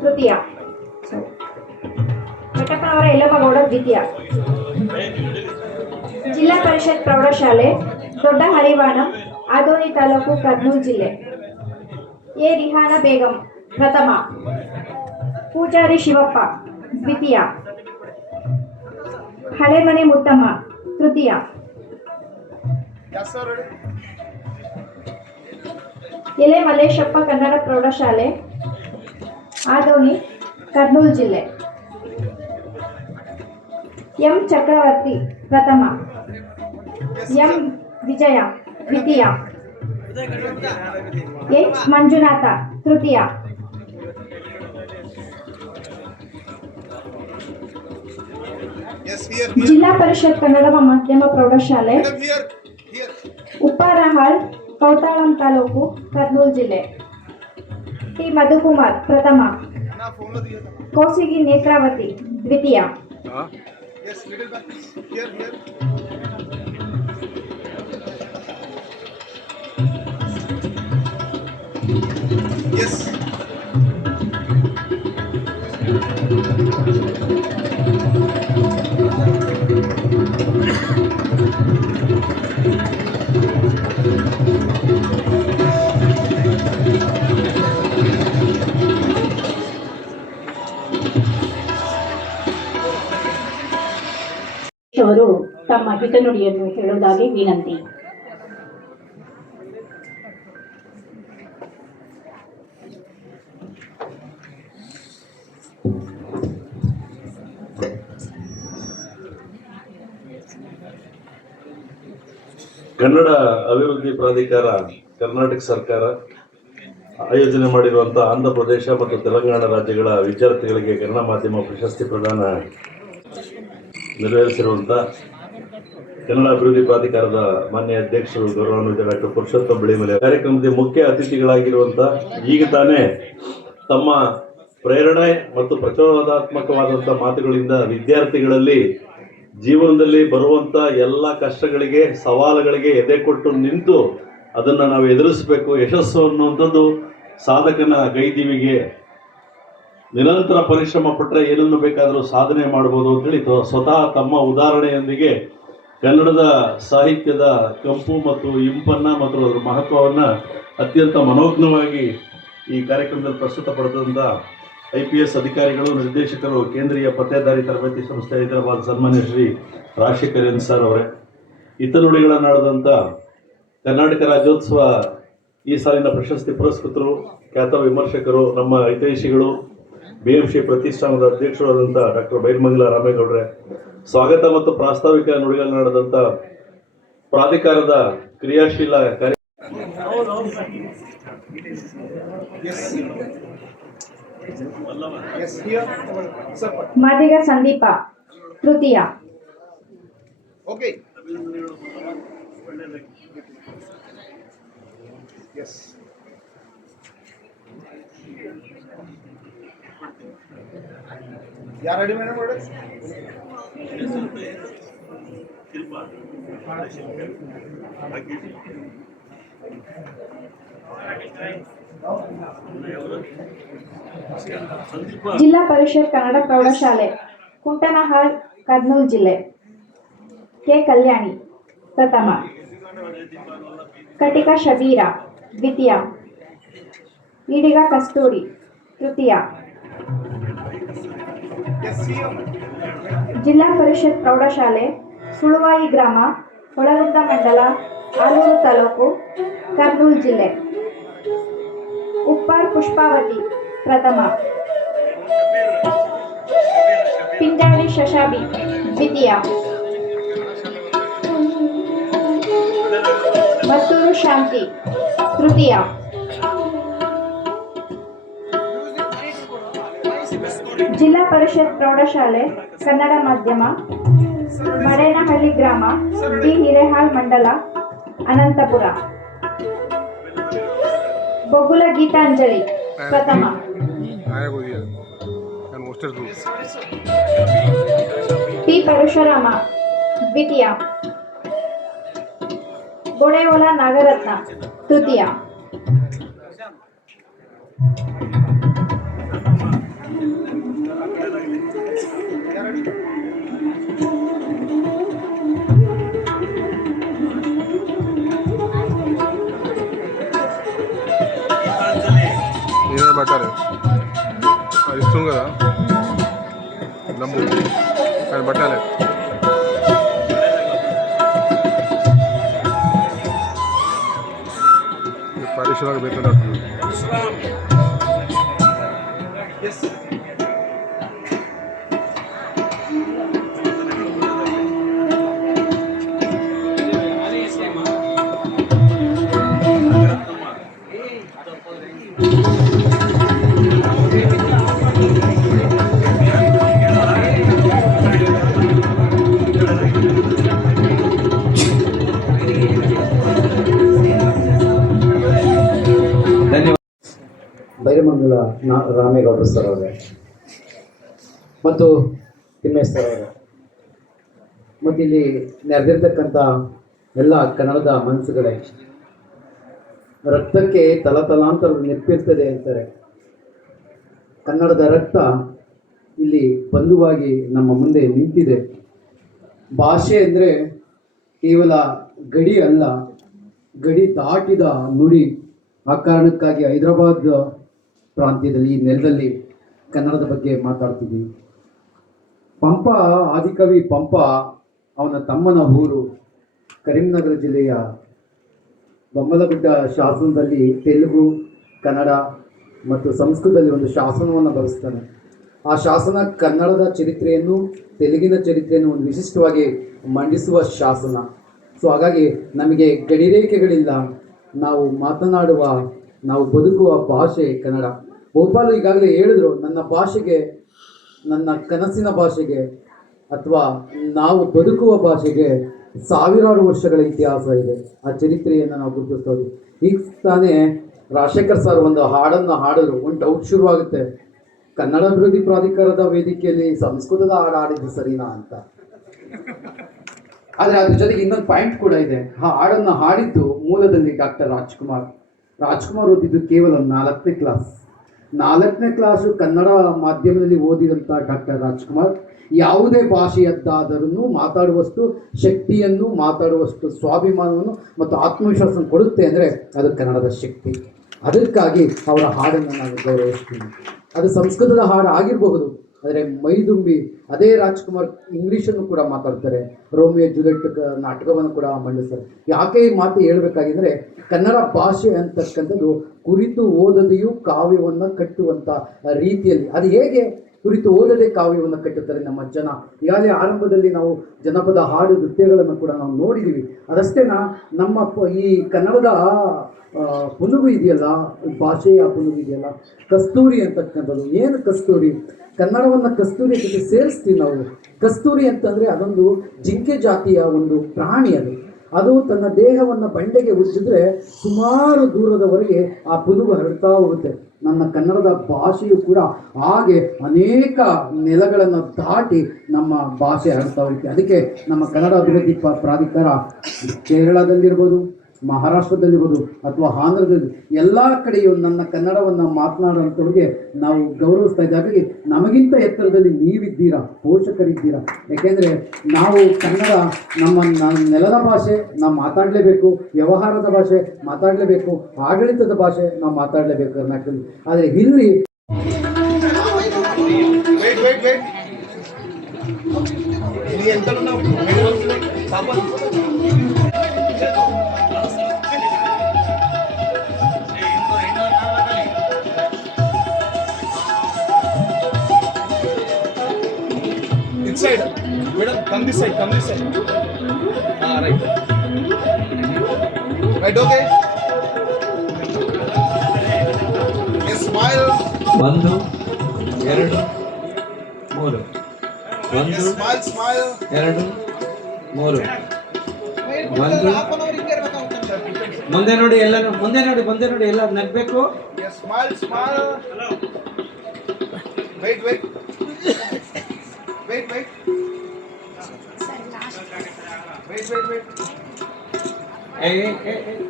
ತೃತೀಯ, ಬೆಟ್ಟಪ್ಪನವರ ಯಲ್ಲಮ್ಮಗೌಡ ದ್ವಿತೀಯ. ಜಿಲ್ಲಾ ಪರಿಷತ್ ಪ್ರೌಢಶಾಲೆ ದೊಡ್ಡ ಹರಿವಾಣ, ಆದೋನಿ ತಾಲೂಕು, ಕರ್ನೂಲು ಜಿಲ್ಲೆ. ಎ ರಿಹಾನ ಬೇಗಂ ಪ್ರಥಮ, ಪೂಜಾರಿ ಶಿವಪ್ಪ ದ್ವಿತೀಯ, ಹಳೆಮನೆ ಮುತ್ತಮ್ಮ ತೃತೀಯ. ಎಲೆ ಮಲ್ಲೇಶಪ್ಪ ಕನ್ನಡ ಪ್ರೌಢಶಾಲೆ ಆದೋನಿ, ಕರ್ನೂಲು ಜಿಲ್ಲೆ. ಎಂ ಚಕ್ರವರ್ತಿ ಪ್ರಥಮ, ಎಂ ವಿಜಯ ದ್ವಿತೀಯ, ಎಚ್ ಮಂಜುನಾಥ ತೃತೀಯ. ಜಿಲ್ಲಾ ಪರಿಷತ್ ಕನ್ನಡ ಮಾಧ್ಯಮ ಪ್ರೌಢಶಾಲೆ ಉಪ್ಪಾರಹಾಳ್, ಕೌತಾಳಂ ತಾಲೂಕು, ಕರ್ನೂಲ್ ಜಿಲ್ಲೆ. ಟಿ ಮಧುಕುಮಾರ್ ಪ್ರಥಮ, ಕೋಸಿಗಿ ನೇತ್ರಾವತಿ ದ್ವಿತೀಯ. ಅವರು ತಮ್ಮ ಹಿತನುಡಿಯನ್ನು ಹೇಳುವುದಾಗಿ ವಿನಂತಿ. ಕನ್ನಡ ಅಭಿವೃದ್ಧಿ ಪ್ರಾಧಿಕಾರ ಕರ್ನಾಟಕ ಸರ್ಕಾರ ಆಯೋಜನೆ ಮಾಡಿರುವಂತಹ ಆಂಧ್ರ ಪ್ರದೇಶ ಮತ್ತು ತೆಲಂಗಾಣ ರಾಜ್ಯಗಳ ವಿದ್ಯಾರ್ಥಿಗಳಿಗೆ ಕನ್ನಡ ಮಾಧ್ಯಮ ಪ್ರಶಸ್ತಿ ಪ್ರದಾನ ನೆರವೇರಿಸಿರುವಂಥ ಕನ್ನಡ ಅಭಿವೃದ್ಧಿ ಪ್ರಾಧಿಕಾರದ ಮಾನ್ಯ ಅಧ್ಯಕ್ಷರು ಗೌರವಾನ್ವಿತ ಡಾಕ್ಟರ್ ಪುರುಷೋತ್ತಮ ಬಿಳಿಮಲೆ ಕಾರ್ಯಕ್ರಮದ ಮುಖ್ಯ ಅತಿಥಿಗಳಾಗಿರುವಂಥ ಈಗ ತಾನೇ ತಮ್ಮ ಪ್ರೇರಣೆ ಮತ್ತು ಪ್ರಚೋದನಾತ್ಮಕವಾದಂಥ ಮಾತುಗಳಿಂದ ವಿದ್ಯಾರ್ಥಿಗಳಲ್ಲಿ ಜೀವನದಲ್ಲಿ ಬರುವಂಥ ಎಲ್ಲ ಕಷ್ಟಗಳಿಗೆ ಸವಾಲುಗಳಿಗೆ ಎದೆ ಕೊಟ್ಟು ನಿಂತು ಅದನ್ನು ನಾವು ಎದುರಿಸಬೇಕು. ಯಶಸ್ಸು ಅನ್ನುವಂಥದ್ದು ಸಾಧಕನ ಕೈದಿವಿಗೆ, ನಿರಂತರ ಪರಿಶ್ರಮ ಪಟ್ಟರೆ ಏನನ್ನು ಬೇಕಾದರೂ ಸಾಧನೆ ಮಾಡ್ಬೋದು ಅಂತೇಳಿ ಸ್ವತಃ ತಮ್ಮ ಉದಾಹರಣೆಯೊಂದಿಗೆ ಕನ್ನಡದ ಸಾಹಿತ್ಯದ ಕಂಪು ಮತ್ತು ಇಂಪನ್ನು ಮತ್ತು ಅದರ ಮಹತ್ವವನ್ನು ಅತ್ಯಂತ ಮನೋಜ್ಞವಾಗಿ ಈ ಕಾರ್ಯಕ್ರಮದಲ್ಲಿ ಪ್ರಸ್ತುತಪಡಿಸಿದಂಥ IPS ಅಧಿಕಾರಿಗಳು, ನಿರ್ದೇಶಕರು, ಕೇಂದ್ರೀಯ ಪತ್ತೇದಾರಿ ತರಬೇತಿ ಸಂಸ್ಥೆ ಹೈದರಾಬಾದ್ ಸನ್ಮಾನ್ಯ ಶ್ರೀ ರಾಜಶೇಖರ್ ಎನ್ ಸರ್ ಅವರೇ, ಹಿತನುಡಿಗಳನ್ನಾಡಿದಂಥ ಕರ್ನಾಟಕ ರಾಜ್ಯೋತ್ಸವ ಈ ಸಾಲಿನ ಪ್ರಶಸ್ತಿ ಪುರಸ್ಕೃತರು, ಖ್ಯಾತ ವಿಮರ್ಶಕರು, ನಮ್ಮ ಹಿತೈಷಿಗಳು, BMC ಪ್ರತಿಷ್ಠಾನದ ಅಧ್ಯಕ್ಷರಾದಂಥ ಡಾಕ್ಟರ್ ಬೈರ್ಮಂಗಲ ರಾಮೇಗೌಡ್ರೆ, ಸ್ವಾಗತ ಮತ್ತು ಪ್ರಾಸ್ತಾವಿಕ ನುಡಿಗಳನ್ನಾಡಿದಂಥ ಪ್ರಾಧಿಕಾರದ ಕ್ರಿಯಾಶೀಲ ಕಾರ್ಯ ಮಾದಿಗ ಸಂದೀಪ ತೃತೀಯ. ಯಾರು ರೆಡಿ ಮೇಡಮ್ ನೋಡಿ ಜಿಲ್ಲಾ ಪರಿಷತ್ ಕನ್ನಡ ಪ್ರೌಢಶಾಲೆ ಕುಂಟನಹಾಳ್, ಕರ್ನೂಲ್ ಜಿಲ್ಲೆ. ಕೆ ಕಲ್ಯಾಣಿ ಪ್ರಥಮ, ಕಟಿಕ ಶಬೀರ ದ್ವಿತೀಯ, ಈಡಿಗ ಕಸ್ತೂರಿ ತೃತೀಯ. ಜಿಲ್ಲಾ ಪರಿಷತ್ ಪ್ರೌಢಶಾಲೆ ಸುಳುವಾಯಿ ಗ್ರಾಮ, ಹೊಳಗುಂದ ಮಂಡಲ, ಆಲೂರು ತಾಲೂಕು, ಕರ್ನೂಲ್ ಜಿಲ್ಲೆ. ಉಪ್ಪಾರ್ ಪುಷ್ಪಾವತಿ ಪ್ರಥಮ, ಪಿಂಜಾಡಿ ಶಶಾಬಿ ದ್ವಿತೀಯ, ಮತ್ತೂರು ಶಾಂತಿ ತೃತೀಯ. ಜಿಲ್ಲಾ ಪರಿಷತ್ ಪ್ರೌಢಶಾಲೆ ಕನ್ನಡ ಮಾಧ್ಯಮ ಮಡೇನಹಳ್ಳಿ ಗ್ರಾಮ, ಡಿ ಹಿರೇಹಾಳ್ ಮಂಡಲ, ಅನಂತಪುರ. ಬೊಗುಲ ಗೀತಾಂಜಲಿ ಪ್ರಥಮ, ಟಿ ಪರಶುರಾಮ ದ್ವಿತೀಯ, ಗೋಡೆವಲ ನಾಗರತ್ನ ತೃತೀಯ. బట్టాలి అది ఇస్తుంది కదా లంబు అది బట్టాలి. పరీక్షలకు పెట్టినట్టు ಕೋಟೆಮಂಗಲ ರಾಮೇಗೌಡರು ಸರ್ ಅವರೇ ಮತ್ತು ತಿಮ್ಮೇಶ್ ಸರ್ ಅವರೇ ಮತ್ತು ಇಲ್ಲಿ ನೆರೆದಿರ್ತಕ್ಕಂಥ ಎಲ್ಲ ಕನ್ನಡದ ಮನಸ್ಸುಗಳೇ, ರಕ್ತಕ್ಕೆ ತಲತಲಾಂತರ ನೆಪ್ಪಿರ್ತದೆ ಅಂತಾರೆ. ಕನ್ನಡದ ರಕ್ತ ಇಲ್ಲಿ ಬಂಧುವಾಗಿ ನಮ್ಮ ಮುಂದೆ ನಿಂತಿದೆ. ಭಾಷೆ ಅಂದರೆ ಕೇವಲ ಗಡಿ ಅಲ್ಲ, ಗಡಿ ದಾಟಿದ ನುಡಿ. ಆ ಕಾರಣಕ್ಕಾಗಿ ಹೈದರಾಬಾದ್ ಪ್ರಾಂತ್ಯದಲ್ಲಿ ಈ ನೆಲದಲ್ಲಿ ಕನ್ನಡದ ಬಗ್ಗೆ ಮಾತಾಡ್ತಿದ್ದೀವಿ. ಪಂಪ, ಆದಿಕವಿ ಪಂಪ, ಅವನ ತಮ್ಮನ ಊರು ಕರೀಂನಗರ ಜಿಲ್ಲೆಯ ಬೊಮ್ಮಲಗುಡ್ಡ ಶಾಸನದಲ್ಲಿ ತೆಲುಗು, ಕನ್ನಡ ಮತ್ತು ಸಂಸ್ಕೃತದಲ್ಲಿ ಒಂದು ಶಾಸನವನ್ನು ಬರೆಸ್ತಾನೆ. ಆ ಶಾಸನ ಕನ್ನಡದ ಚರಿತ್ರೆಯನ್ನು, ತೆಲುಗಿನ ಚರಿತ್ರೆಯನ್ನು ಒಂದು ವಿಶಿಷ್ಟವಾಗಿ ಮಂಡಿಸುವ ಶಾಸನ. ಸೊ ಹಾಗಾಗಿ ನಮಗೆ ಗಡಿರೇಖೆಗಳಿಲ್ಲ. ನಾವು ಮಾತನಾಡುವ, ನಾವು ಬದುಕುವ ಭಾಷೆ ಕನ್ನಡ. ಬಹುಪಾಲು ಈಗಾಗಲೇ ಹೇಳಿದ್ರು, ನನ್ನ ಭಾಷೆಗೆ, ನನ್ನ ಕನಸಿನ ಭಾಷೆಗೆ ಅಥವಾ ನಾವು ಬದುಕುವ ಭಾಷೆಗೆ ಸಾವಿರಾರು ವರ್ಷಗಳ ಇತಿಹಾಸ ಇದೆ. ಆ ಚರಿತ್ರೆಯನ್ನು ನಾವು ಗುರುತಿಸ್ತೀವಿ. ಈಗ ತಾನೇ ರಾಜಶೇಖರ್ ಸರ್ ಒಂದು ಹಾಡನ್ನು ಹಾಡಿದ್ರು. ಒಂದು ಡೌಟ್ ಶುರುವಾಗುತ್ತೆ, ಕನ್ನಡ ಅಭಿವೃದ್ಧಿ ಪ್ರಾಧಿಕಾರದ ವೇದಿಕೆಯಲ್ಲಿ ಸಂಸ್ಕೃತದ ಹಾಡು ಹಾಡಿದ್ದು ಸರಿನಾ ಅಂತ. ಆದರೆ ಅದ್ರ ಜೊತೆಗೆ ಇನ್ನೊಂದು ಪಾಯಿಂಟ್ ಕೂಡ ಇದೆ. ಆ ಹಾಡನ್ನು ಹಾಡಿದ್ದು ಮೂಲದಲ್ಲಿ ಡಾಕ್ಟರ್ ರಾಜ್ಕುಮಾರ್ ಓದಿದ್ದು ಕೇವಲ 4ನೇ ಕ್ಲಾಸ್. 4ನೇ ಕ್ಲಾಸು ಕನ್ನಡ ಮಾಧ್ಯಮದಲ್ಲಿ ಓದಿದಂಥ ಡಾಕ್ಟರ್ ರಾಜ್ಕುಮಾರ್ ಯಾವುದೇ ಭಾಷೆಯದ್ದಾದರೂ ಮಾತಾಡುವಷ್ಟು ಶಕ್ತಿಯನ್ನು, ಮಾತಾಡುವಷ್ಟು ಸ್ವಾಭಿಮಾನವನ್ನು ಮತ್ತು ಆತ್ಮವಿಶ್ವಾಸವನ್ನು ಕೊಡುತ್ತೆ ಅಂದರೆ ಅದು ಕನ್ನಡದ ಶಕ್ತಿ. ಅದಕ್ಕಾಗಿ ಅವರ ಹಾಡನ್ನು ನಾನು ಗೌರವಿಸ್ತೀನಿ. ಅದು ಸಂಸ್ಕೃತದ ಹಾಡು ಆಗಿರಬಹುದು, ಆದರೆ ಮೈದುಂಬಿ ಅದೇ ರಾಜ್ಕುಮಾರ್ ಇಂಗ್ಲೀಷನ್ನು ಕೂಡ ಮಾತಾಡ್ತಾರೆ. ರೋಮಿಯೋ ಜೂಲಿಯಟ್ ನಾಟಕವನ್ನು ಕೂಡ ಮಂಡಿಸ್ತಾರೆ. ಯಾಕೆ ಈ ಮಾತು ಹೇಳಬೇಕಾಗಿದ್ರೆ, ಕನ್ನಡ ಭಾಷೆ ಅಂತಕ್ಕಂಥದ್ದು ಕುರಿತು ಓದದೆಯೂ ಕಾವ್ಯವನ್ನು ಕಟ್ಟುವಂಥ ರೀತಿಯಲ್ಲಿ. ಅದು ಹೇಗೆ ಕುರಿತು ಓದದೆ ಕಾವ್ಯವನ್ನು ಕಟ್ಟುತ್ತಾರೆ ನಮ್ಮ ಜನ? ಈಗಾಗಲೇ ಆರಂಭದಲ್ಲಿ ನಾವು ಜನಪದ ಹಾಡು ನೃತ್ಯಗಳನ್ನು ಕೂಡ ನಾವು ನೋಡಿದ್ದೀವಿ. ಅದಷ್ಟೇನಾ, ನಮ್ಮ ಈ ಕನ್ನಡದ ಪುನುಗು ಇದೆಯಲ್ಲ, ಭಾಷೆಯ ಪುನುಗು ಇದೆಯಲ್ಲ, ಕಸ್ತೂರಿ ಅಂತಕ್ಕಂಥದ್ದು. ಏನು ಕಸ್ತೂರಿ? ಕನ್ನಡವನ್ನು ಕಸ್ತೂರಿ ಜೊತೆ ಸೇರಿಸ್ತೀವಿ ನಾವು. ಕಸ್ತೂರಿ ಅಂತಂದರೆ ಅದೊಂದು ಜಿಂಕೆ ಜಾತಿಯ ಒಂದು ಪ್ರಾಣಿ. ಅದು ತನ್ನ ದೇಹವನ್ನು ಬಂಡೆಗೆ ಉಜ್ಜಿದ್ರೆ ಸುಮಾರು ದೂರದವರೆಗೆ ಆ ಪುನುಗು ಹರಡ್ತಾ ಹೋಗುತ್ತೆ. ನನ್ನ ಕನ್ನಡದ ಭಾಷೆಯು ಕೂಡ ಹಾಗೆ ಅನೇಕ ನೆಲಗಳನ್ನು ದಾಟಿ ನಮ್ಮ ಭಾಷೆ ಹರಡ್ತಾ ಹೋಗುತ್ತೆ. ಅದಕ್ಕೆ ನಮ್ಮ ಕನ್ನಡ ಅಭಿವೃದ್ಧಿ ಪ್ರಾಧಿಕಾರ ಕೇರಳದಲ್ಲಿರ್ಬೋದು, ಮಹಾರಾಷ್ಟ್ರದಲ್ಲಿರ್ಬೋದು ಅಥವಾ ಆಂಧ್ರದಲ್ಲಿ ಎಲ್ಲ ಕಡೆಯೂ ನನ್ನ ಕನ್ನಡವನ್ನು ಮಾತನಾಡುವಂಥವ್ರಿಗೆ ನಾವು ಗೌರವಿಸ್ತಾ ಇದ್ದ. ಹಾಗಾಗಿ ನಮಗಿಂತ ಎತ್ತರದಲ್ಲಿ ನೀವಿದ್ದೀರಾ, ಪೋಷಕರಿದ್ದೀರಾ. ಯಾಕೆಂದರೆ ನಾವು ಕನ್ನಡ ನಮ್ಮ ನೆಲದ ಭಾಷೆ ನಾವು ಮಾತಾಡಲೇಬೇಕು, ವ್ಯವಹಾರದ ಭಾಷೆ ಮಾತಾಡಲೇಬೇಕು, ಆಡಳಿತದ ಭಾಷೆ ನಾವು ಮಾತಾಡಲೇಬೇಕು ಕರ್ನಾಟಕದಲ್ಲಿ. ಆದರೆ ಇಲ್ಲಿ Inside, madam, come this side. Right. Right, okay. Yes, smile. 1 2 3 Yes, smile. 2 3 ಮುಂದೆ ನೋಡಿ, ಎಲ್ಲರೂ ಮುಂದೆ ನೋಡಿ ಎಲ್ಲ ನಗ್ಬೇಕು. Yes, smile. Wait. Wait.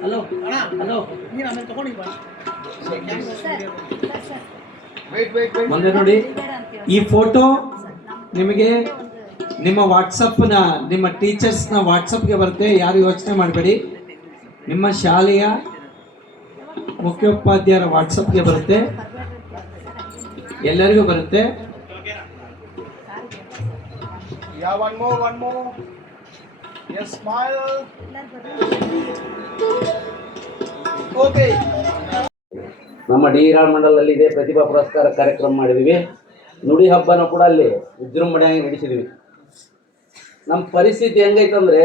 Hello ಮುಂದೆ ನೋಡಿ. ಈ ಫೋಟೋ ನಿಮಗೆ ನಿಮ್ಮ ವಾಟ್ಸಪ್ನ, ನಿಮ್ಮ ಟೀಚರ್ಸ್ನ ವಾಟ್ಸಪ್ಗೆ ಬರುತ್ತೆ. ಯಾರು ಯೋಚನೆ ಮಾಡಬೇಡಿ. ನಿಮ್ಮ ಶಾಲೆಯ ಮುಖ್ಯೋಪಾಧ್ಯಾಯರ ವಾಟ್ಸಪ್ಗೆ ಬರುತ್ತೆ, ಎಲ್ಲರಿಗೂ ಬರುತ್ತೆ. Yeah, one more. Yes, smile. Okay. ನಮ್ಮ ಡಿ ಮಂಡಲದಲ್ಲಿ ಇದೇ ಪ್ರತಿಭಾ ಪುರಸ್ಕಾರ ಕಾರ್ಯಕ್ರಮ ಮಾಡಿದ್ವಿ. ನುಡಿ ಹಬ್ಬನ ಕೂಡ ಅಲ್ಲಿ ವಿಜೃಂಭಣೆಯಾಗಿ ನಡೆಸಿದ್ವಿ. ನಮ್ಮ ಪರಿಸ್ಥಿತಿ ಹೆಂಗೈತಂದ್ರೆ,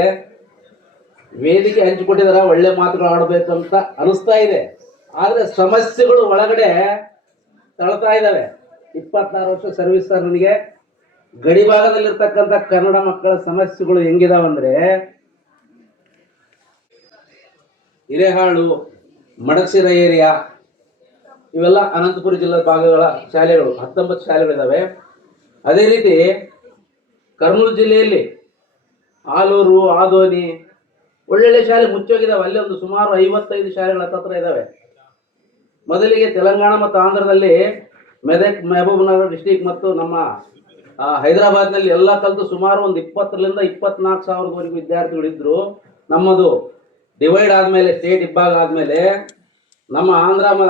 ವೇದಿಕೆ ಹಂಚಿಕೊಟ್ಟಿದಾರ, ಒಳ್ಳೆ ಮಾತುಗಳು ಆಡಬೇಕು ಅಂತ ಅನಿಸ್ತಾ ಇದೆ. ಆದರೆ ಸಮಸ್ಯೆಗಳು ಒಳಗಡೆ ತಳ್ತಾ ಇದ್ದಾವೆ. 26 ವರ್ಷ ಸರ್ವಿಸ್ ಸರ್ ನನಗೆ. ಗಡಿ ಭಾಗದಲ್ಲಿರ್ತಕ್ಕಂಥ ಕನ್ನಡ ಮಕ್ಕಳ ಸಮಸ್ಯೆಗಳು ಹೆಂಗಿದಾವಂದ್ರೆ, ಹಿರೇಹಾಳು, ಮಡಕ್ಸಿರ ಏರಿಯಾ, ಇವೆಲ್ಲ ಅನಂತಪುರ ಜಿಲ್ಲಾ ಭಾಗಗಳ ಶಾಲೆಗಳು 19 ಶಾಲೆಗಳಿದ್ದಾವೆ. ಅದೇ ರೀತಿ ಕರ್ನೂಲು ಜಿಲ್ಲೆಯಲ್ಲಿ ಆಲೂರು, ಆದೋನಿ ಒಳ್ಳೊಳ್ಳೆ ಶಾಲೆ ಮುಚ್ಚೋಗಿದ್ದಾವೆ. ಅಲ್ಲಿ ಒಂದು ಸುಮಾರು 55 ಶಾಲೆಗಳ ಹತ್ರ ಇದ್ದಾವೆ. ಮೊದಲಿಗೆ ತೆಲಂಗಾಣ ಮತ್ತು ಆಂಧ್ರದಲ್ಲಿ ಮೆದಕ್, ಮೆಹಬೂಬ್ನಗರ್ ಡಿಸ್ಟಿಕ್ ಮತ್ತು ನಮ್ಮ ಹೈದರಾಬಾದ್ನಲ್ಲಿ ಎಲ್ಲ ಕಲಿತು ಸುಮಾರು ಒಂದು 20ರಿಂದ 24,000ವರೆಗೂ ವಿದ್ಯಾರ್ಥಿಗಳಿದ್ರು. ನಮ್ಮದು ಡಿವೈಡ್ ಆದಮೇಲೆ, ಸ್ಟೇಟ್ ಇಬ್ಬಾಗ ಆದಮೇಲೆ ನಮ್ಮ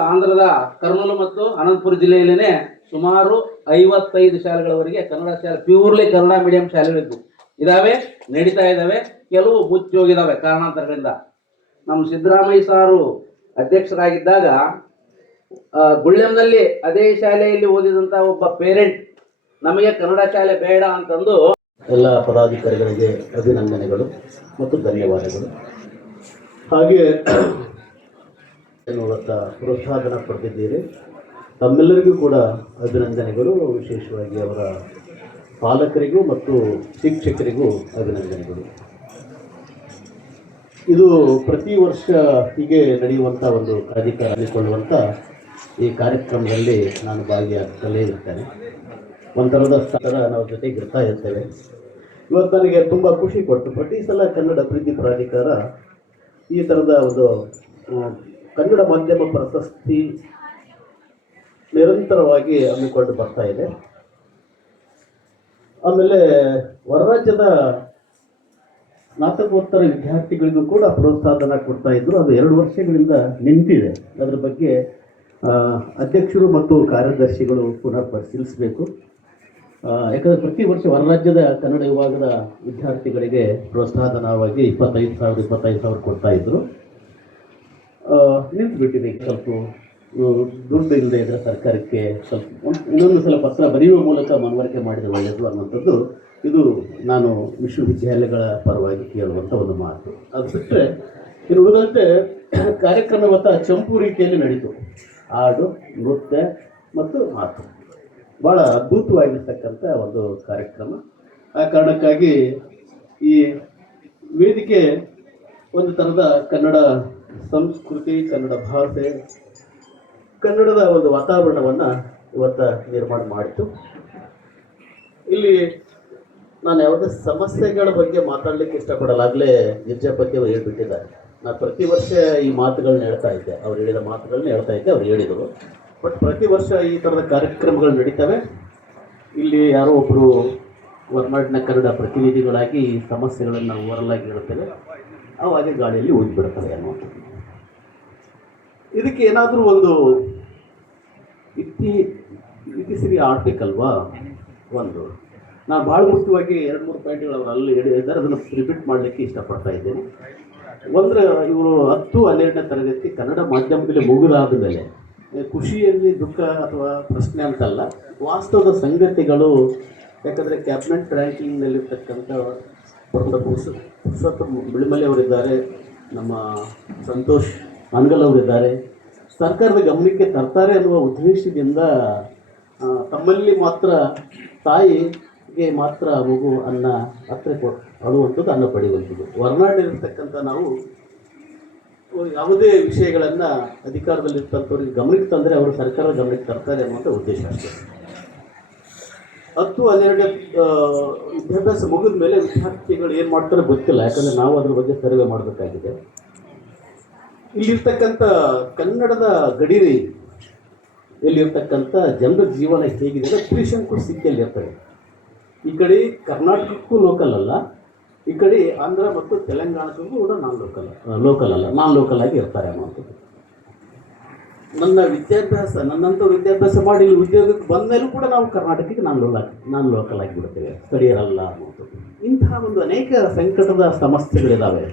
ಆಂಧ್ರದ ಕರ್ನೂಲು ಮತ್ತು ಅನಂತಪುರ ಜಿಲ್ಲೆಯಲ್ಲೇ ಸುಮಾರು 55 ಶಾಲೆಗಳವರೆಗೆ ಕನ್ನಡ ಶಾಲೆ, ಪ್ಯೂರ್ಲಿ ಕನ್ನಡ ಮೀಡಿಯಂ ಶಾಲೆಗಳಿದ್ದು ಇದಾವೆ, ನಡೀತಾ ಇದ್ದಾವೆ. ಕೆಲವು ಮುಚ್ಚೋಗಿದ್ದಾವೆ ಕಾರಣಾಂತರಗಳಿಂದ. ನಮ್ಮ ಸಿದ್ದರಾಮಯ್ಯ ಸಾರು ಅಧ್ಯಕ್ಷರಾಗಿದ್ದಾಗ ಗುಳ್ಳೆಂನಲ್ಲಿ ಅದೇ ಶಾಲೆಯಲ್ಲಿ ಓದಿದಂಥ ಒಬ್ಬ ಪೇರೆಂಟ್ ನಮಗೆ ಕನ್ನಡ ಶಾಲೆ ಬೇಡ ಅಂತಂದು ಎಲ್ಲ ಪದಾಧಿಕಾರಿಗಳಿಗೆ ಅಭಿನಂದನೆಗಳು ಮತ್ತು ಧನ್ಯವಾದಗಳು. ಹಾಗೆ ಪ್ರೋತ್ಸಾಹನ ಪಡೆದಿದ್ದೀರಿ. ತಮ್ಮೆಲ್ಲರಿಗೂ ಕೂಡ ಅಭಿನಂದನೆಗಳು. ವಿಶೇಷವಾಗಿ ಅವರ ಪಾಲಕರಿಗೂ ಮತ್ತು ಶಿಕ್ಷಕರಿಗೂ ಅಭಿನಂದನೆಗಳು. ಇದು ಪ್ರತಿ ವರ್ಷ ಹೀಗೆ ನಡೆಯುವಂಥ ಒಂದು ಕಾರ್ಯಕ್ರಮ ಹಮ್ಮಿಕೊಳ್ಳುವಂಥ ಈ ಕಾರ್ಯಕ್ರಮದಲ್ಲಿ ನಾನು ಭಾಗಿಯಾಗ್ತಲೇ ಇರ್ತೇನೆ. ಒಂಥರದ ಸ್ಥಳ ನಾವು ಜೊತೆಗೆ ಇರ್ತಾ ಇರ್ತೇವೆ. ಇವತ್ತು ನನಗೆ ತುಂಬ ಖುಷಿ ಕೊಟ್ಟು ಪ್ರತಿ ಸಲ ಕನ್ನಡ ಅಭಿವೃದ್ಧಿ ಪ್ರಾಧಿಕಾರ ಈ ಥರದ ಒಂದು ಕನ್ನಡ ಮಾಧ್ಯಮ ಪ್ರಶಸ್ತಿ ನಿರಂತರವಾಗಿ ಹಮ್ಮಿಕೊಂಡು ಬರ್ತಾ ಇದೆ. ಆಮೇಲೆ ಹೊರರಾಜ್ಯದ ಸ್ನಾತಕೋತ್ತರ ವಿದ್ಯಾರ್ಥಿಗಳಿಗೂ ಕೂಡ ಪ್ರೋತ್ಸಾಹನ ಕೊಡ್ತಾ ಇದ್ರು. ಅದು 2 ವರ್ಷಗಳಿಂದ ನಿಂತಿದೆ. ಅದರ ಬಗ್ಗೆ ಅಧ್ಯಕ್ಷರು ಮತ್ತು ಕಾರ್ಯದರ್ಶಿಗಳು ಪುನಃ ಪರಿಶೀಲಿಸಬೇಕು. ಯಾಕಂದರೆ ಪ್ರತಿ ವರ್ಷ ಹೊರರಾಜ್ಯದ ಕನ್ನಡ ವಿಭಾಗದ ವಿದ್ಯಾರ್ಥಿಗಳಿಗೆ ಪ್ರೋತ್ಸಾಹಧನವಾಗಿ 25,000 ಕೊಡ್ತಾ ಇದ್ರು. ನಿಂತುಬಿಟ್ಟಿದೆ. ಸ್ವಲ್ಪ ದುಡ್ಡು ಇಲ್ಲದೆ ಇದ್ದರೆ ಸರ್ಕಾರಕ್ಕೆ ಸ್ವಲ್ಪ ಇನ್ನೊಂದು ಸಲ ಪತ್ರ ಬರೆಯುವ ಮೂಲಕ ಮನವರಿಕೆ ಮಾಡಿದರೆ ಒಳ್ಳೆಯದು ಅನ್ನುವಂಥದ್ದು ಇದು ನಾನು ವಿಶ್ವವಿದ್ಯಾಲಯಗಳ ಪರವಾಗಿ ಕೇಳುವಂಥ ಒಂದು ಮಾತು. ಅದು ಬಿಟ್ಟರೆ ಇನ್ನು ಉಳಿದಂತೆ ಕಾರ್ಯಕ್ರಮ ಇವತ್ತು ಚಂಪು ರೀತಿಯಲ್ಲಿ ನಡೀತು. ಹಾಡು, ನೃತ್ಯ ಮತ್ತು ಮಾತು ಭಾಳ ಅದ್ಭುತವಾಗಿರ್ತಕ್ಕಂಥ ಒಂದು ಕಾರ್ಯಕ್ರಮ. ಆ ಕಾರಣಕ್ಕಾಗಿ ಈ ವೇದಿಕೆ ಒಂದು ಥರದ ಕನ್ನಡ ಸಂಸ್ಕೃತಿ, ಕನ್ನಡ ಭಾಷೆ, ಕನ್ನಡದ ಒಂದು ವಾತಾವರಣವನ್ನು ಇವತ್ತು ನಿರ್ಮಾಣ ಮಾಡಿತು. ಇಲ್ಲಿ ನಾನು ಯಾವುದೇ ಸಮಸ್ಯೆಗಳ ಬಗ್ಗೆ ಮಾತಾಡಲಿಕ್ಕೆ ಇಷ್ಟಪಡಲ್ಲ. ಆಗಲೇ ಗಿರ್ಜಾಪತಿ ಅವರು ಹೇಳ್ಬಿಟ್ಟಿದ್ದಾರೆ. ನಾನು ಪ್ರತಿ ವರ್ಷ ಈ ಮಾತುಗಳನ್ನ ಹೇಳ್ತಾ ಇದ್ದೆ, ಅವ್ರು ಹೇಳಿದ ಮಾತುಗಳನ್ನ ಹೇಳ್ತಾ ಇದ್ದೆ, ಅವ್ರು ಹೇಳಿದರು. ಬಟ್ ಪ್ರತಿ ವರ್ಷ ಈ ಥರದ ಕಾರ್ಯಕ್ರಮಗಳು ನಡೀತವೆ. ಇಲ್ಲಿ ಯಾರೋ ಒಬ್ಬರು ಹೊರನಾಡಿನ ಕನ್ನಡ ಪ್ರತಿನಿಧಿಗಳಾಗಿ ಈ ಸಮಸ್ಯೆಗಳನ್ನು ನಾವು ಓರಲಾಗಿ ಹೇಳ್ತೇವೆ, ಅವಾಗೆ ಗಾಳಿಯಲ್ಲಿ ಹೋಗಿಬಿಡ್ತವೆ ಅನ್ನುವಂಥದ್ದು. ಇದಕ್ಕೆ ಏನಾದರೂ ಒಂದು ಇತಿಶ್ರೀ ಆಡಬೇಕಲ್ವಾ? ಒಂದು ನಾನು ಭಾಳ ಮುಖ್ಯವಾಗಿ 2-3 ಪಾಯಿಂಟ್ಗಳು ಅವರು ಅಲ್ಲಿ ಹೇಳಿದ್ದಾರೆ, ಅದನ್ನು ರಿಪೀಟ್ ಮಾಡಲಿಕ್ಕೆ ಇಷ್ಟಪಡ್ತಾ ಇದ್ದೇನೆ. ಒಂದು, ಇವರು 10-12ನೇ ತರಗತಿ ಕನ್ನಡ ಮಾಧ್ಯಮದಲ್ಲಿ ಮುಗಿದಾದ ಮೇಲೆ ಖುಷಿಯಲ್ಲಿ ದುಃಖ ಅಥವಾ ಪ್ರಶ್ನೆ ಅಂತಲ್ಲ, ವಾಸ್ತವದ ಸಂಗತಿಗಳು. ಯಾಕಂದರೆ ಕ್ಯಾಬಿನೆಟ್ ರ್ಯಾಂಕಿಂಗ್ನಲ್ಲಿರ್ತಕ್ಕಂಥ ಪುರುಷೋತ್ತಮ ಬಿಳಿಮಲೆ ಅವರಿದ್ದಾರೆ, ನಮ್ಮ ಸಂತೋಷ್ ಅನ್ಗಲ್ ಅವರಿದ್ದಾರೆ. ಸರ್ಕಾರದ ಗಮನಕ್ಕೆ ತರ್ತಾರೆ ಅನ್ನುವ ಉದ್ದೇಶದಿಂದ ತಮ್ಮಲ್ಲಿ ಮಾತ್ರ ತಾಯಿಗೆ ಮಾತ್ರ ಮಗು ಅನ್ನ ಹತ್ರ ಅಳುವಂಥದ್ದು, ಅನ್ನ ಪಡೆಯುವಂಥದ್ದು. ಹೊರನಾಡಿರ್ತಕ್ಕಂಥ ನಾವು ಯಾವುದೇ ವಿಷಯಗಳನ್ನು ಅಧಿಕಾರದಲ್ಲಿರ್ತಂಥವ್ರಿಗೆ ಗಮನಕ್ಕೆ ತಂದರೆ ಅವರು ಸರ್ಕಾರದ ಗಮನಕ್ಕೆ ತರ್ತಾರೆ ಅನ್ನುವಂಥ ಉದ್ದೇಶ ಅಷ್ಟೇ. 10-12 ವಿದ್ಯಾಭ್ಯಾಸ ಮುಗಿದ ಮೇಲೆ ವಿದ್ಯಾರ್ಥಿಗಳು ಏನು ಮಾಡ್ತಾರೆ ಗೊತ್ತಿಲ್ಲ. ಯಾಕಂದರೆ ನಾವು ಅದ್ರ ಬಗ್ಗೆ ಸರ್ವೆ ಮಾಡಬೇಕಾಗಿದೆ. ಇಲ್ಲಿರ್ತಕ್ಕಂಥ ಕನ್ನಡದ ಗಡಿರಿ ಇಲ್ಲಿರ್ತಕ್ಕಂಥ ಜನರ ಜೀವನ ಹೇಗಿದೆ ತ್ರಿಶಂಕು ಸ್ಥಿತಿಯಲ್ಲಿ ಇರ್ತದೆ. ಈ ಕಡೆ ಕರ್ನಾಟಕಕ್ಕೂ ಲೋಕಲ್ ಅಲ್ಲ, ಈ ಕಡೆ ಆಂಧ್ರ ಮತ್ತು ತೆಲಂಗಾಣಕ್ಕೂ ಕೂಡ ನಾನ್ ಲೋಕಲ್ ಆಗಿ ಇರ್ತಾರೆ ಅನ್ನುವಂಥದ್ದು. ನನ್ನಂಥ ವಿದ್ಯಾಭ್ಯಾಸ ಮಾಡಿ ಉದ್ಯೋಗಕ್ಕೆ ಬಂದ ಮೇಲೂ ಕೂಡ ನಾವು ಕರ್ನಾಟಕಕ್ಕೆ ನಾನ್ ಲೋಕಲ್ ಆಗಿಬಿಡ್ತೇವೆ, ಸ್ಥಳೀಯರಲ್ಲ ಅನ್ನುವಂಥದ್ದು. ಇಂತಹ ಒಂದು ಅನೇಕ ಸಂಕಟದ ಸಮಸ್ಯೆಗಳಿದ್ದಾವೆ.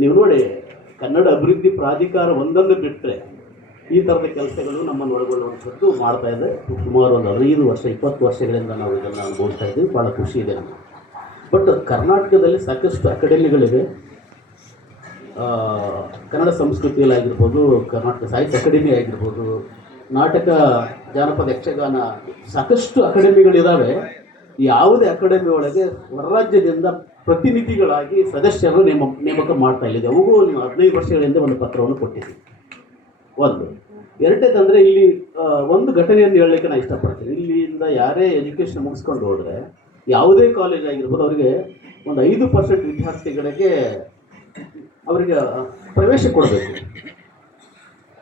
ನೀವು ನೋಡಿ, ಕನ್ನಡ ಅಭಿವೃದ್ಧಿ ಪ್ರಾಧಿಕಾರ ಒಂದೊಂದು ಬಿಟ್ಟರೆ ಈ ಥರದ ಕೆಲಸಗಳು ನಮ್ಮನ್ನು ಒಳಗೊಳ್ಳುವಂಥದ್ದು ಮಾಡ್ತಾ ಇದೆ. ಸುಮಾರು ಒಂದು 15 ವರ್ಷ 20 ವರ್ಷಗಳಿಂದ ನಾವು ಇದನ್ನು ಅನುಭವಿಸ್ತಾ ಇದ್ದೀವಿ. ಭಾಳ ಖುಷಿ ಇದೆ ನಮಗೆ. ಬಟ್ ಕರ್ನಾಟಕದಲ್ಲಿ ಸಾಕಷ್ಟು ಅಕಾಡೆಮಿಗಳಿವೆ. ಕನ್ನಡ ಸಂಸ್ಕೃತಿಯಲ್ಲಾಗಿರ್ಬೋದು, ಕರ್ನಾಟಕ ಸಾಹಿತ್ಯ ಅಕಾಡೆಮಿ ಆಗಿರ್ಬೋದು, ನಾಟಕ, ಜಾನಪದ, ಯಕ್ಷಗಾನ, ಸಾಕಷ್ಟು ಅಕಾಡೆಮಿಗಳಿದ್ದಾವೆ. ಯಾವುದೇ ಅಕಾಡೆಮಿ ಒಳಗೆ ಹೊರರಾಜ್ಯದಿಂದ ಪ್ರತಿನಿಧಿಗಳಾಗಿ ಸದಸ್ಯರು ನೇಮಕ ಮಾಡ್ತಾ ಇಲ್ಲಿದೆ. ಅವುಗೂ ನೀವು 15 ವರ್ಷಗಳಿಂದ ಒಂದು ಪತ್ರವನ್ನು ಕೊಟ್ಟಿದ್ದೀವಿ. ಒಂದು ಎರಡನೇದಂದರೆ ಇಲ್ಲಿ ಒಂದು ಘಟನೆಯನ್ನು ಹೇಳಲಿಕ್ಕೆ ನಾನು ಇಷ್ಟಪಡ್ತೀನಿ. ಇಲ್ಲಿಂದ ಯಾರೇ ಎಜುಕೇಷನ್ ಮುಗಿಸ್ಕೊಂಡು ಹೋದರೆ ಯಾವುದೇ ಕಾಲೇಜ್ ಆಗಿರ್ಬೋದು, ಅವರಿಗೆ ಒಂದು 5% ವಿದ್ಯಾರ್ಥಿಗಳಿಗೆ ಅವರಿಗೆ ಪ್ರವೇಶ ಕೊಡಬೇಕು.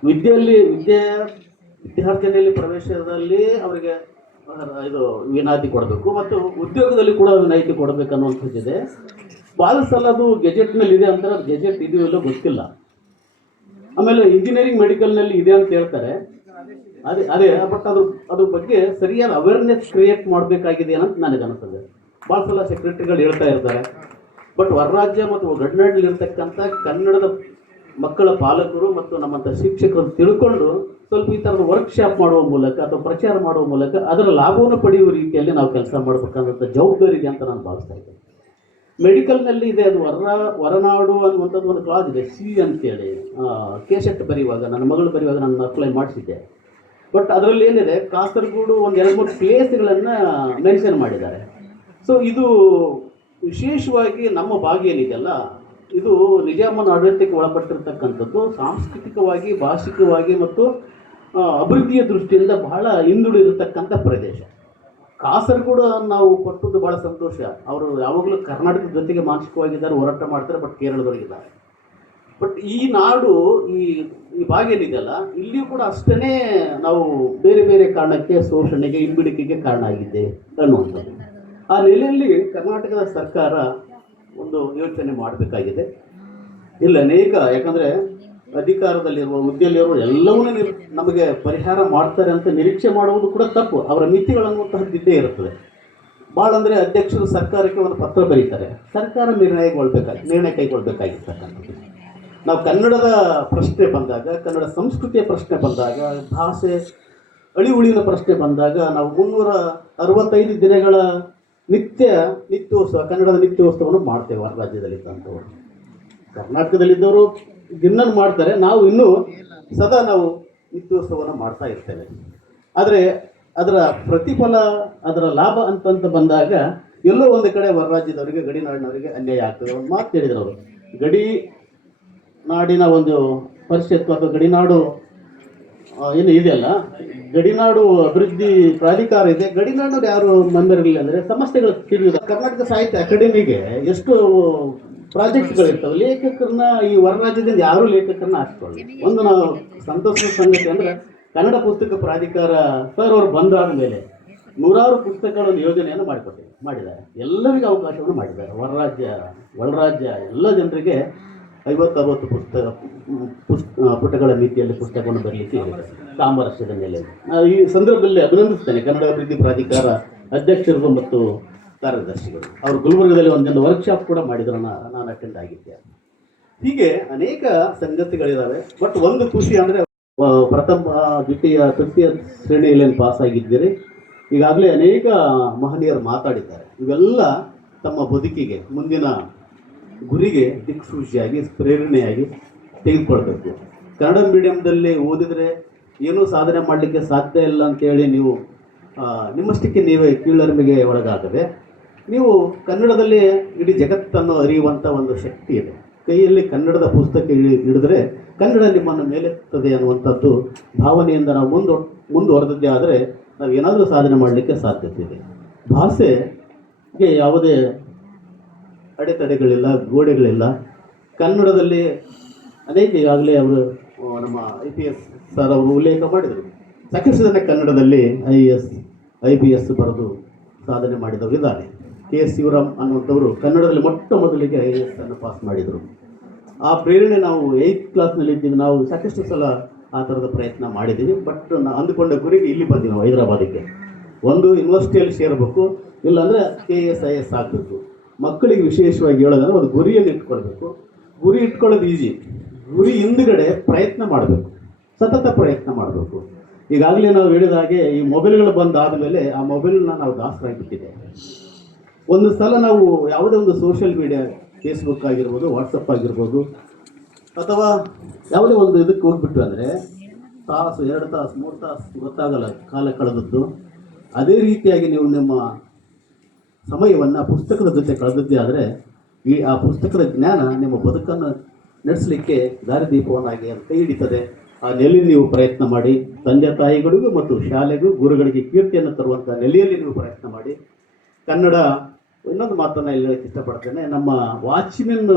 ವಿದ್ಯಾರ್ಥಿನಿಯಲ್ಲಿ ಪ್ರವೇಶದಲ್ಲಿ ಅವರಿಗೆ ಇದು ವಿನಾಯಿತಿ ಕೊಡಬೇಕು ಮತ್ತು ಉದ್ಯೋಗದಲ್ಲಿ ಕೂಡ ವಿನಾಯಿತಿ ಕೊಡಬೇಕು ಅನ್ನುವಂಥದ್ದಿದೆ. ಭಾಳ ಸಲ ಅದು ಗೆಜೆಟ್ನಲ್ಲಿ ಇದೆ ಅಂತಾರೆ, ಅದು ಗೆಜೆಟ್ ಇದೆಯೋ ಇಲ್ಲೋ ಗೊತ್ತಿಲ್ಲ. ಆಮೇಲೆ ಇಂಜಿನಿಯರಿಂಗ್ ಮೆಡಿಕಲ್ನಲ್ಲಿ ಇದೆ ಅಂತ ಹೇಳ್ತಾರೆ, ಅದೇ ಬಟ್ ಅದ್ರ ಬಗ್ಗೆ ಸರಿಯಾದ ಅವೇರ್ನೆಸ್ ಕ್ರಿಯೇಟ್ ಮಾಡಬೇಕಾಗಿದೆ ಅಂತ ನನಗೆ ಅನಿಸ್ತದೆ. ಭಾಳ ಸಲ ಸೆಕ್ರೆಟರಿಗಳು ಹೇಳ್ತಾ ಇರ್ತಾರೆ, ಬಟ್ ಹೊರ ರಾಜ್ಯ ಮತ್ತು ಗಡಿನಾಡಿನಲ್ಲಿರ್ತಕ್ಕಂಥ ಕನ್ನಡದ ಮಕ್ಕಳ ಪಾಲಕರು ಮತ್ತು ನಮ್ಮಂಥ ಶಿಕ್ಷಕರು ತಿಳ್ಕೊಂಡು ಸ್ವಲ್ಪ ಈ ಥರದ ವರ್ಕ್ಶಾಪ್ ಮಾಡುವ ಮೂಲಕ ಅಥವಾ ಪ್ರಚಾರ ಮಾಡುವ ಮೂಲಕ ಅದರ ಲಾಭವನ್ನು ಪಡೆಯುವ ರೀತಿಯಲ್ಲಿ ನಾವು ಕೆಲಸ ಮಾಡಬೇಕನ್ನೋಂಥ ಜವಾಬ್ದಾರಿ ಇದೆ ಅಂತ ನಾನು ಭಾವಿಸ್ತಾ ಇದ್ದೇನೆ. ಮೆಡಿಕಲ್ನಲ್ಲಿ ಇದೆ, ಅದು ಹೊರನಾಡು ಅನ್ನುವಂಥದ್ದು ಒಂದು ಕ್ಲಾಸ್ ಇದೆ, ಸಿ ಅಂತೇಳಿ. ಕೇಸೆಟ್ ಬರೆಯುವಾಗ, ನನ್ನ ಮಗಳು ಬರೆಯುವಾಗ ನಾನು ಅಪ್ಲೈ ಮಾಡಿಸಿದ್ದೆ. ಬಟ್ ಅದರಲ್ಲಿ ಏನಿದೆ, ಕಾಸರಗೋಡು ಒಂದು 2-3 ಪ್ಲೇಸ್ಗಳನ್ನು ಮೆನ್ಷನ್ ಮಾಡಿದ್ದಾರೆ. ಸೊ ಇದು ವಿಶೇಷವಾಗಿ ನಮ್ಮ ಭಾಗ ಏನಿದೆಯಲ್ಲ, ಇದು ನಿಜಾಮನ ಆಡಳಿತಕ್ಕೆ ಒಳಪಟ್ಟಿರ್ತಕ್ಕಂಥದ್ದು ಸಾಂಸ್ಕೃತಿಕವಾಗಿ, ಭಾಷಿಕವಾಗಿ ಮತ್ತು ಅಭಿವೃದ್ಧಿಯ ದೃಷ್ಟಿಯಿಂದ ಬಹಳ ಹಿಂದುಳಿದಿರತಕ್ಕಂಥ ಪ್ರದೇಶ. ಕಾಸರಗೋಡು ನಾವು ಕೊಟ್ಟದ್ದು ಭಾಳ ಸಂತೋಷ. ಅವರು ಯಾವಾಗಲೂ ಕರ್ನಾಟಕದ ಜೊತೆಗೆ ಮಾನಸಿಕವಾಗಿದ್ದಾರೆ, ಹೋರಾಟ ಮಾಡ್ತಾರೆ, ಬಟ್ ಕೇರಳದವರಿಗಿದ್ದಾರೆ. ಬಟ್ ಈ ನಾಡು, ಈ ಭಾಗ ಏನಿದೆಯಲ್ಲ, ಇಲ್ಲಿಯೂ ಕೂಡ ಅಷ್ಟೇ ನಾವು ಬೇರೆ ಬೇರೆ ಕಾರಣಕ್ಕೆ ಶೋಷಣೆಗೆ, ಹಿಂಬಿಡಿಕೆಗೆ ಕಾರಣ ಆಗಿದೆ ಅನ್ನುವಂಥದ್ದು. ಆ ನೆಲೆಯಲ್ಲಿ ಕರ್ನಾಟಕದ ಸರ್ಕಾರ ಒಂದು ಯೋಚನೆ ಮಾಡಬೇಕಾಗಿದೆ. ಇಲ್ಲ ಅನೇಕ, ಯಾಕಂದರೆ ಅಧಿಕಾರದಲ್ಲಿರುವ, ಹುದ್ದೆಯಲ್ಲಿರುವ ಎಲ್ಲವನ್ನೂ ನಮಗೆ ಪರಿಹಾರ ಮಾಡ್ತಾರೆ ಅಂತ ನಿರೀಕ್ಷೆ ಮಾಡುವುದು ಕೂಡ ತಪ್ಪು. ಅವರ ಮಿತಿಗಳನ್ನುವಂತಹದ್ದು ಇದ್ದೇ ಇರುತ್ತದೆ. ಭಾಳ ಅಂದರೆ ಅಧ್ಯಕ್ಷರು ಸರ್ಕಾರಕ್ಕೆ ಒಂದು ಪತ್ರ ಬರೀತಾರೆ, ಸರ್ಕಾರ ನಿರ್ಣಯ ಕೈಗೊಳ್ಬೇಕಾಗಿರ್ತಕ್ಕಂಥದ್ದು. ನಾವು ಕನ್ನಡದ ಪ್ರಶ್ನೆ ಬಂದಾಗ, ಕನ್ನಡ ಸಂಸ್ಕೃತಿಯ ಪ್ರಶ್ನೆ ಬಂದಾಗ, ಭಾಷೆ ಅಳಿವುಳಿನ ಪ್ರಶ್ನೆ ಬಂದಾಗ ನಾವು 365 ದಿನಗಳ ನಿತ್ಯೋತ್ಸವ, ಕನ್ನಡದ ನಿತ್ಯೋತ್ಸವವನ್ನು ಮಾಡ್ತೇವೆ. ಹೊರ ರಾಜ್ಯದಲ್ಲಿದ್ದಂಥವ್ರು, ಕರ್ನಾಟಕದಲ್ಲಿದ್ದವರು ದಿನ ಮಾಡ್ತಾರೆ, ನಾವು ಇನ್ನೂ ಸದಾ ನಾವು ನಿತ್ಯೋತ್ಸವವನ್ನು ಮಾಡ್ತಾ ಇರ್ತೇವೆ. ಆದರೆ ಅದರ ಪ್ರತಿಫಲ, ಅದರ ಲಾಭ ಅಂತ ಬಂದಾಗ ಎಲ್ಲೋ ಒಂದು ಕಡೆ ಹೊರ ರಾಜ್ಯದವರಿಗೆ, ಗಡಿನಾಡಿನವರಿಗೆ ಅನ್ಯಾಯ ಆಗ್ತದೆ. ಒಂದು ಮಾತು ಹೇಳಿದ್ರು ಅವರು, ಗಡಿ ನಾಡಿನ ಒಂದು ಪರಿಷತ್ತು ಅಥವಾ ಗಡಿನಾಡು ಏನು ಇದೆಯಲ್ಲ, ಗಡಿನಾಡು ಅಭಿವೃದ್ಧಿ ಪ್ರಾಧಿಕಾರ ಇದೆ, ಗಡಿನಾಡಿನವ್ರು ಯಾರು ಮೆಂಬರ್ ಇರಲಿಲ್ಲ ಅಂದರೆ ಸಮಸ್ಯೆಗಳು ತಿಳಿಯುವುದು. ಕರ್ನಾಟಕ ಸಾಹಿತ್ಯ ಅಕಾಡೆಮಿಗೆ ಎಷ್ಟು ಪ್ರಾಜೆಕ್ಟ್ಗಳಿರ್ತವೆ, ಲೇಖಕರನ್ನ ಈ ಹೊರ ರಾಜ್ಯದಿಂದ ಯಾರೂ ಲೇಖಕರನ್ನ ಹಾಕ್ಕೊಳ್ಳಿ. ಒಂದು ನಾವು ಸಂತೋಷದ ಸಂಗತಿ ಅಂದರೆ, ಕನ್ನಡ ಪುಸ್ತಕ ಪ್ರಾಧಿಕಾರ ಸರ್ ಅವರು ಬಂದಾದ ಮೇಲೆ 100 ಪುಸ್ತಕಗಳ ಯೋಜನೆಯನ್ನು ಮಾಡಿದ್ದಾರೆ. ಎಲ್ಲರಿಗೂ ಅವಕಾಶವನ್ನು ಮಾಡಿದ್ದಾರೆ. ಒಳರಾಜ್ಯ ಎಲ್ಲ ಜನರಿಗೆ 50-60 ಪುಟಗಳ ರೀತಿಯಲ್ಲಿ ಪುಸ್ತಕವನ್ನು ಬರಲಿಕ್ಕೆ ಹೇಳಿದ್ದಾರೆ, ಸಾಮರಸ್ಯದ ಮೇಲೆ. ಈ ಸಂದರ್ಭದಲ್ಲಿ ಅಭಿನಂದಿಸ್ತೇನೆ ಕನ್ನಡ ಅಭಿವೃದ್ಧಿ ಪ್ರಾಧಿಕಾರ ಅಧ್ಯಕ್ಷರು ಮತ್ತು ಕಾರ್ಯದರ್ಶಿಗಳು. ಅವರು ಗುಲ್ಬರ್ಗದಲ್ಲಿ ಒಂದೊಂದು ವರ್ಕ್ಶಾಪ್ ಕೂಡ ಮಾಡಿದ್ರು, ನಾನು ಅಟೆಂಡ್ ಆಗಿದ್ದೆ. ಹೀಗೆ ಅನೇಕ ಸಂಗತಿಗಳಿದ್ದಾವೆ. ಬಟ್ ಒಂದು ಖುಷಿ ಅಂದರೆ, ಪ್ರಥಮ, ದ್ವಿತೀಯ, ತೃತೀಯ ಶ್ರೇಣಿಯಲ್ಲಿ ಪಾಸ್ ಆಗಿದ್ದೀರಿ. ಈಗಾಗಲೇ ಅನೇಕ ಮಹನೀಯರು ಮಾತಾಡಿದ್ದಾರೆ. ಇವೆಲ್ಲ ತಮ್ಮ ಬದುಕಿಗೆ, ಮುಂದಿನ ಗುರಿಗೆ ದಿಕ್ಸೂಚಿಯಾಗಿ, ಪ್ರೇರಣೆಯಾಗಿ ತೆಗೆದುಕೊಳ್ಬೇಕು. ಕನ್ನಡ ಮೀಡಿಯಂದಲ್ಲಿ ಓದಿದರೆ ಏನೂ ಸಾಧನೆ ಮಾಡಲಿಕ್ಕೆ ಸಾಧ್ಯ ಇಲ್ಲ ಅಂತೇಳಿ ನೀವು ನಿಮ್ಮಷ್ಟಕ್ಕೆ ನೀವೇ ಕೀಳರಿಮೆಗೆ ಒಳಗಾಗದೆ, ನೀವು ಕನ್ನಡದಲ್ಲಿ ಇಡೀ ಜಗತ್ತನ್ನು ಅರಿಯುವಂಥ ಒಂದು ಶಕ್ತಿ ಇದೆ. ಕೈಯಲ್ಲಿ ಕನ್ನಡದ ಪುಸ್ತಕ ಹಿಡಿದ್ರೆ ಕನ್ನಡ ನಿಮ್ಮನ್ನು ಮೇಲೆತ್ತದೆ ಅನ್ನುವಂಥದ್ದು ಭಾವನೆಯಿಂದ ನಾವು ಮುಂದುವರೆದದ್ದೇ ಆದರೆ ನಾವು ಏನಾದರೂ ಸಾಧನೆ ಮಾಡಲಿಕ್ಕೆ ಸಾಧ್ಯತೆ ಇದೆ. ಭಾಷೆಗೆ ಯಾವುದೇ ಅಡೆತಡೆಗಳಿಲ್ಲ, ಗೋಡೆಗಳಿಲ್ಲ. ಕನ್ನಡದಲ್ಲಿ ಅನೇಕ, ಈಗಾಗಲೇ ಅವರು ನಮ್ಮ IPS ಸರ್ ಅವರು ಉಲ್ಲೇಖ ಮಾಡಿದರು, ಸಾಕಷ್ಟು ಜನ ಕನ್ನಡದಲ್ಲಿ IAS IPS ಬರೆದು ಸಾಧನೆ ಮಾಡಿದವರು ಇದ್ದಾರೆ. KS ಶಿವರಾಮ್ ಅನ್ನುವಂಥವರು ಕನ್ನಡದಲ್ಲಿ ಮೊದಲಿಗೆ IAS ಅನ್ನು ಪಾಸ್ ಮಾಡಿದರು. ಆ ಪ್ರೇರಣೆ ನಾವು 8th ಕ್ಲಾಸ್ನಲ್ಲಿ ಇದ್ದೀವಿ. ನಾವು ಸಾಕಷ್ಟು ಸಲ ಆ ಥರದ ಪ್ರಯತ್ನ ಮಾಡಿದ್ದೀವಿ. ಬಟ್ ಅಂದುಕೊಂಡ ಗುರಿಗೆ ಇಲ್ಲಿ ಬಂದಿವಿ ನಾವು, ಹೈದರಾಬಾದಿಗೆ. ಒಂದು ಯೂನಿವರ್ಸಿಟಿಯಲ್ಲಿ ಸೇರಬೇಕು, ಇಲ್ಲಾಂದರೆ KS IAS ಆಗಬೇಕು. ಮಕ್ಕಳಿಗೆ ವಿಶೇಷವಾಗಿ ಹೇಳೋದಂದ್ರೆ ಒಂದು ಗುರಿಯನ್ನು ಇಟ್ಕೊಳ್ಬೇಕು. ಗುರಿ ಇಟ್ಕೊಳ್ಳೋದು ಈಜಿ, ಗುರಿ ಹಿಂದುಗಡೆ ಪ್ರಯತ್ನ ಮಾಡಬೇಕು, ಸತತ ಪ್ರಯತ್ನ ಮಾಡಬೇಕು. ಈಗಾಗಲೇ ನಾವು ಹೇಳಿದ ಹಾಗೆ ಈ ಮೊಬೈಲ್ಗಳು ಬಂದಾದ ಮೇಲೆ ಆ ಮೊಬೈಲ್ನ ನಾವು ದಾಸರಾಗಿಬಿಟ್ಟಿದೆ. ಒಂದು ಸಲ ನಾವು ಯಾವುದೇ ಒಂದು ಸೋಷಿಯಲ್ ಮೀಡಿಯಾ, ಫೇಸ್ಬುಕ್ ಆಗಿರ್ಬೋದು, ವಾಟ್ಸಪ್ ಆಗಿರ್ಬೋದು, ಅಥವಾ ಯಾವುದೇ ಒಂದು ಇದಕ್ಕೆ ಹೋಗ್ಬಿಟ್ಟು ಅಂದರೆ ತಾಸು, 2 ತಾಸು, 3 ತಾಸು ಗೊತ್ತಾಗಲ್ಲ ಕಾಲ ಕಳೆದದ್ದು. ಅದೇ ರೀತಿಯಾಗಿ ನೀವು ನಿಮ್ಮ ಸಮಯವನ್ನು ಪುಸ್ತಕದ ಜೊತೆ ಕಳೆದದ್ದೇ ಆದರೆ ಆ ಪುಸ್ತಕದ ಜ್ಞಾನ ನಿಮ್ಮ ಬದುಕನ್ನು ನಡೆಸಲಿಕ್ಕೆ ದಾರಿದೀಪವನ್ನಾಗಿ ಕೈ ಹಿಡಿತದೆ. ಆ ನೆಲೆಯಲ್ಲಿ ನೀವು ಪ್ರಯತ್ನ ಮಾಡಿ, ತಂದೆ ತಾಯಿಗಳಿಗೂ ಮತ್ತು ಶಾಲೆಗೂ ಗುರುಗಳಿಗೆ ಕೀರ್ತಿಯನ್ನು ತರುವಂಥ ನೆಲೆಯಲ್ಲಿ ನೀವು ಪ್ರಯತ್ನ ಮಾಡಿ. ಕನ್ನಡ ಇನ್ನೊಂದು ಮಾತನ್ನು ಇಲ್ಲಿ ಹೇಳಕ್ಕೆ ಇಷ್ಟಪಡ್ತೇನೆ. ನಮ್ಮ ವಾಚ್ಮೆನ್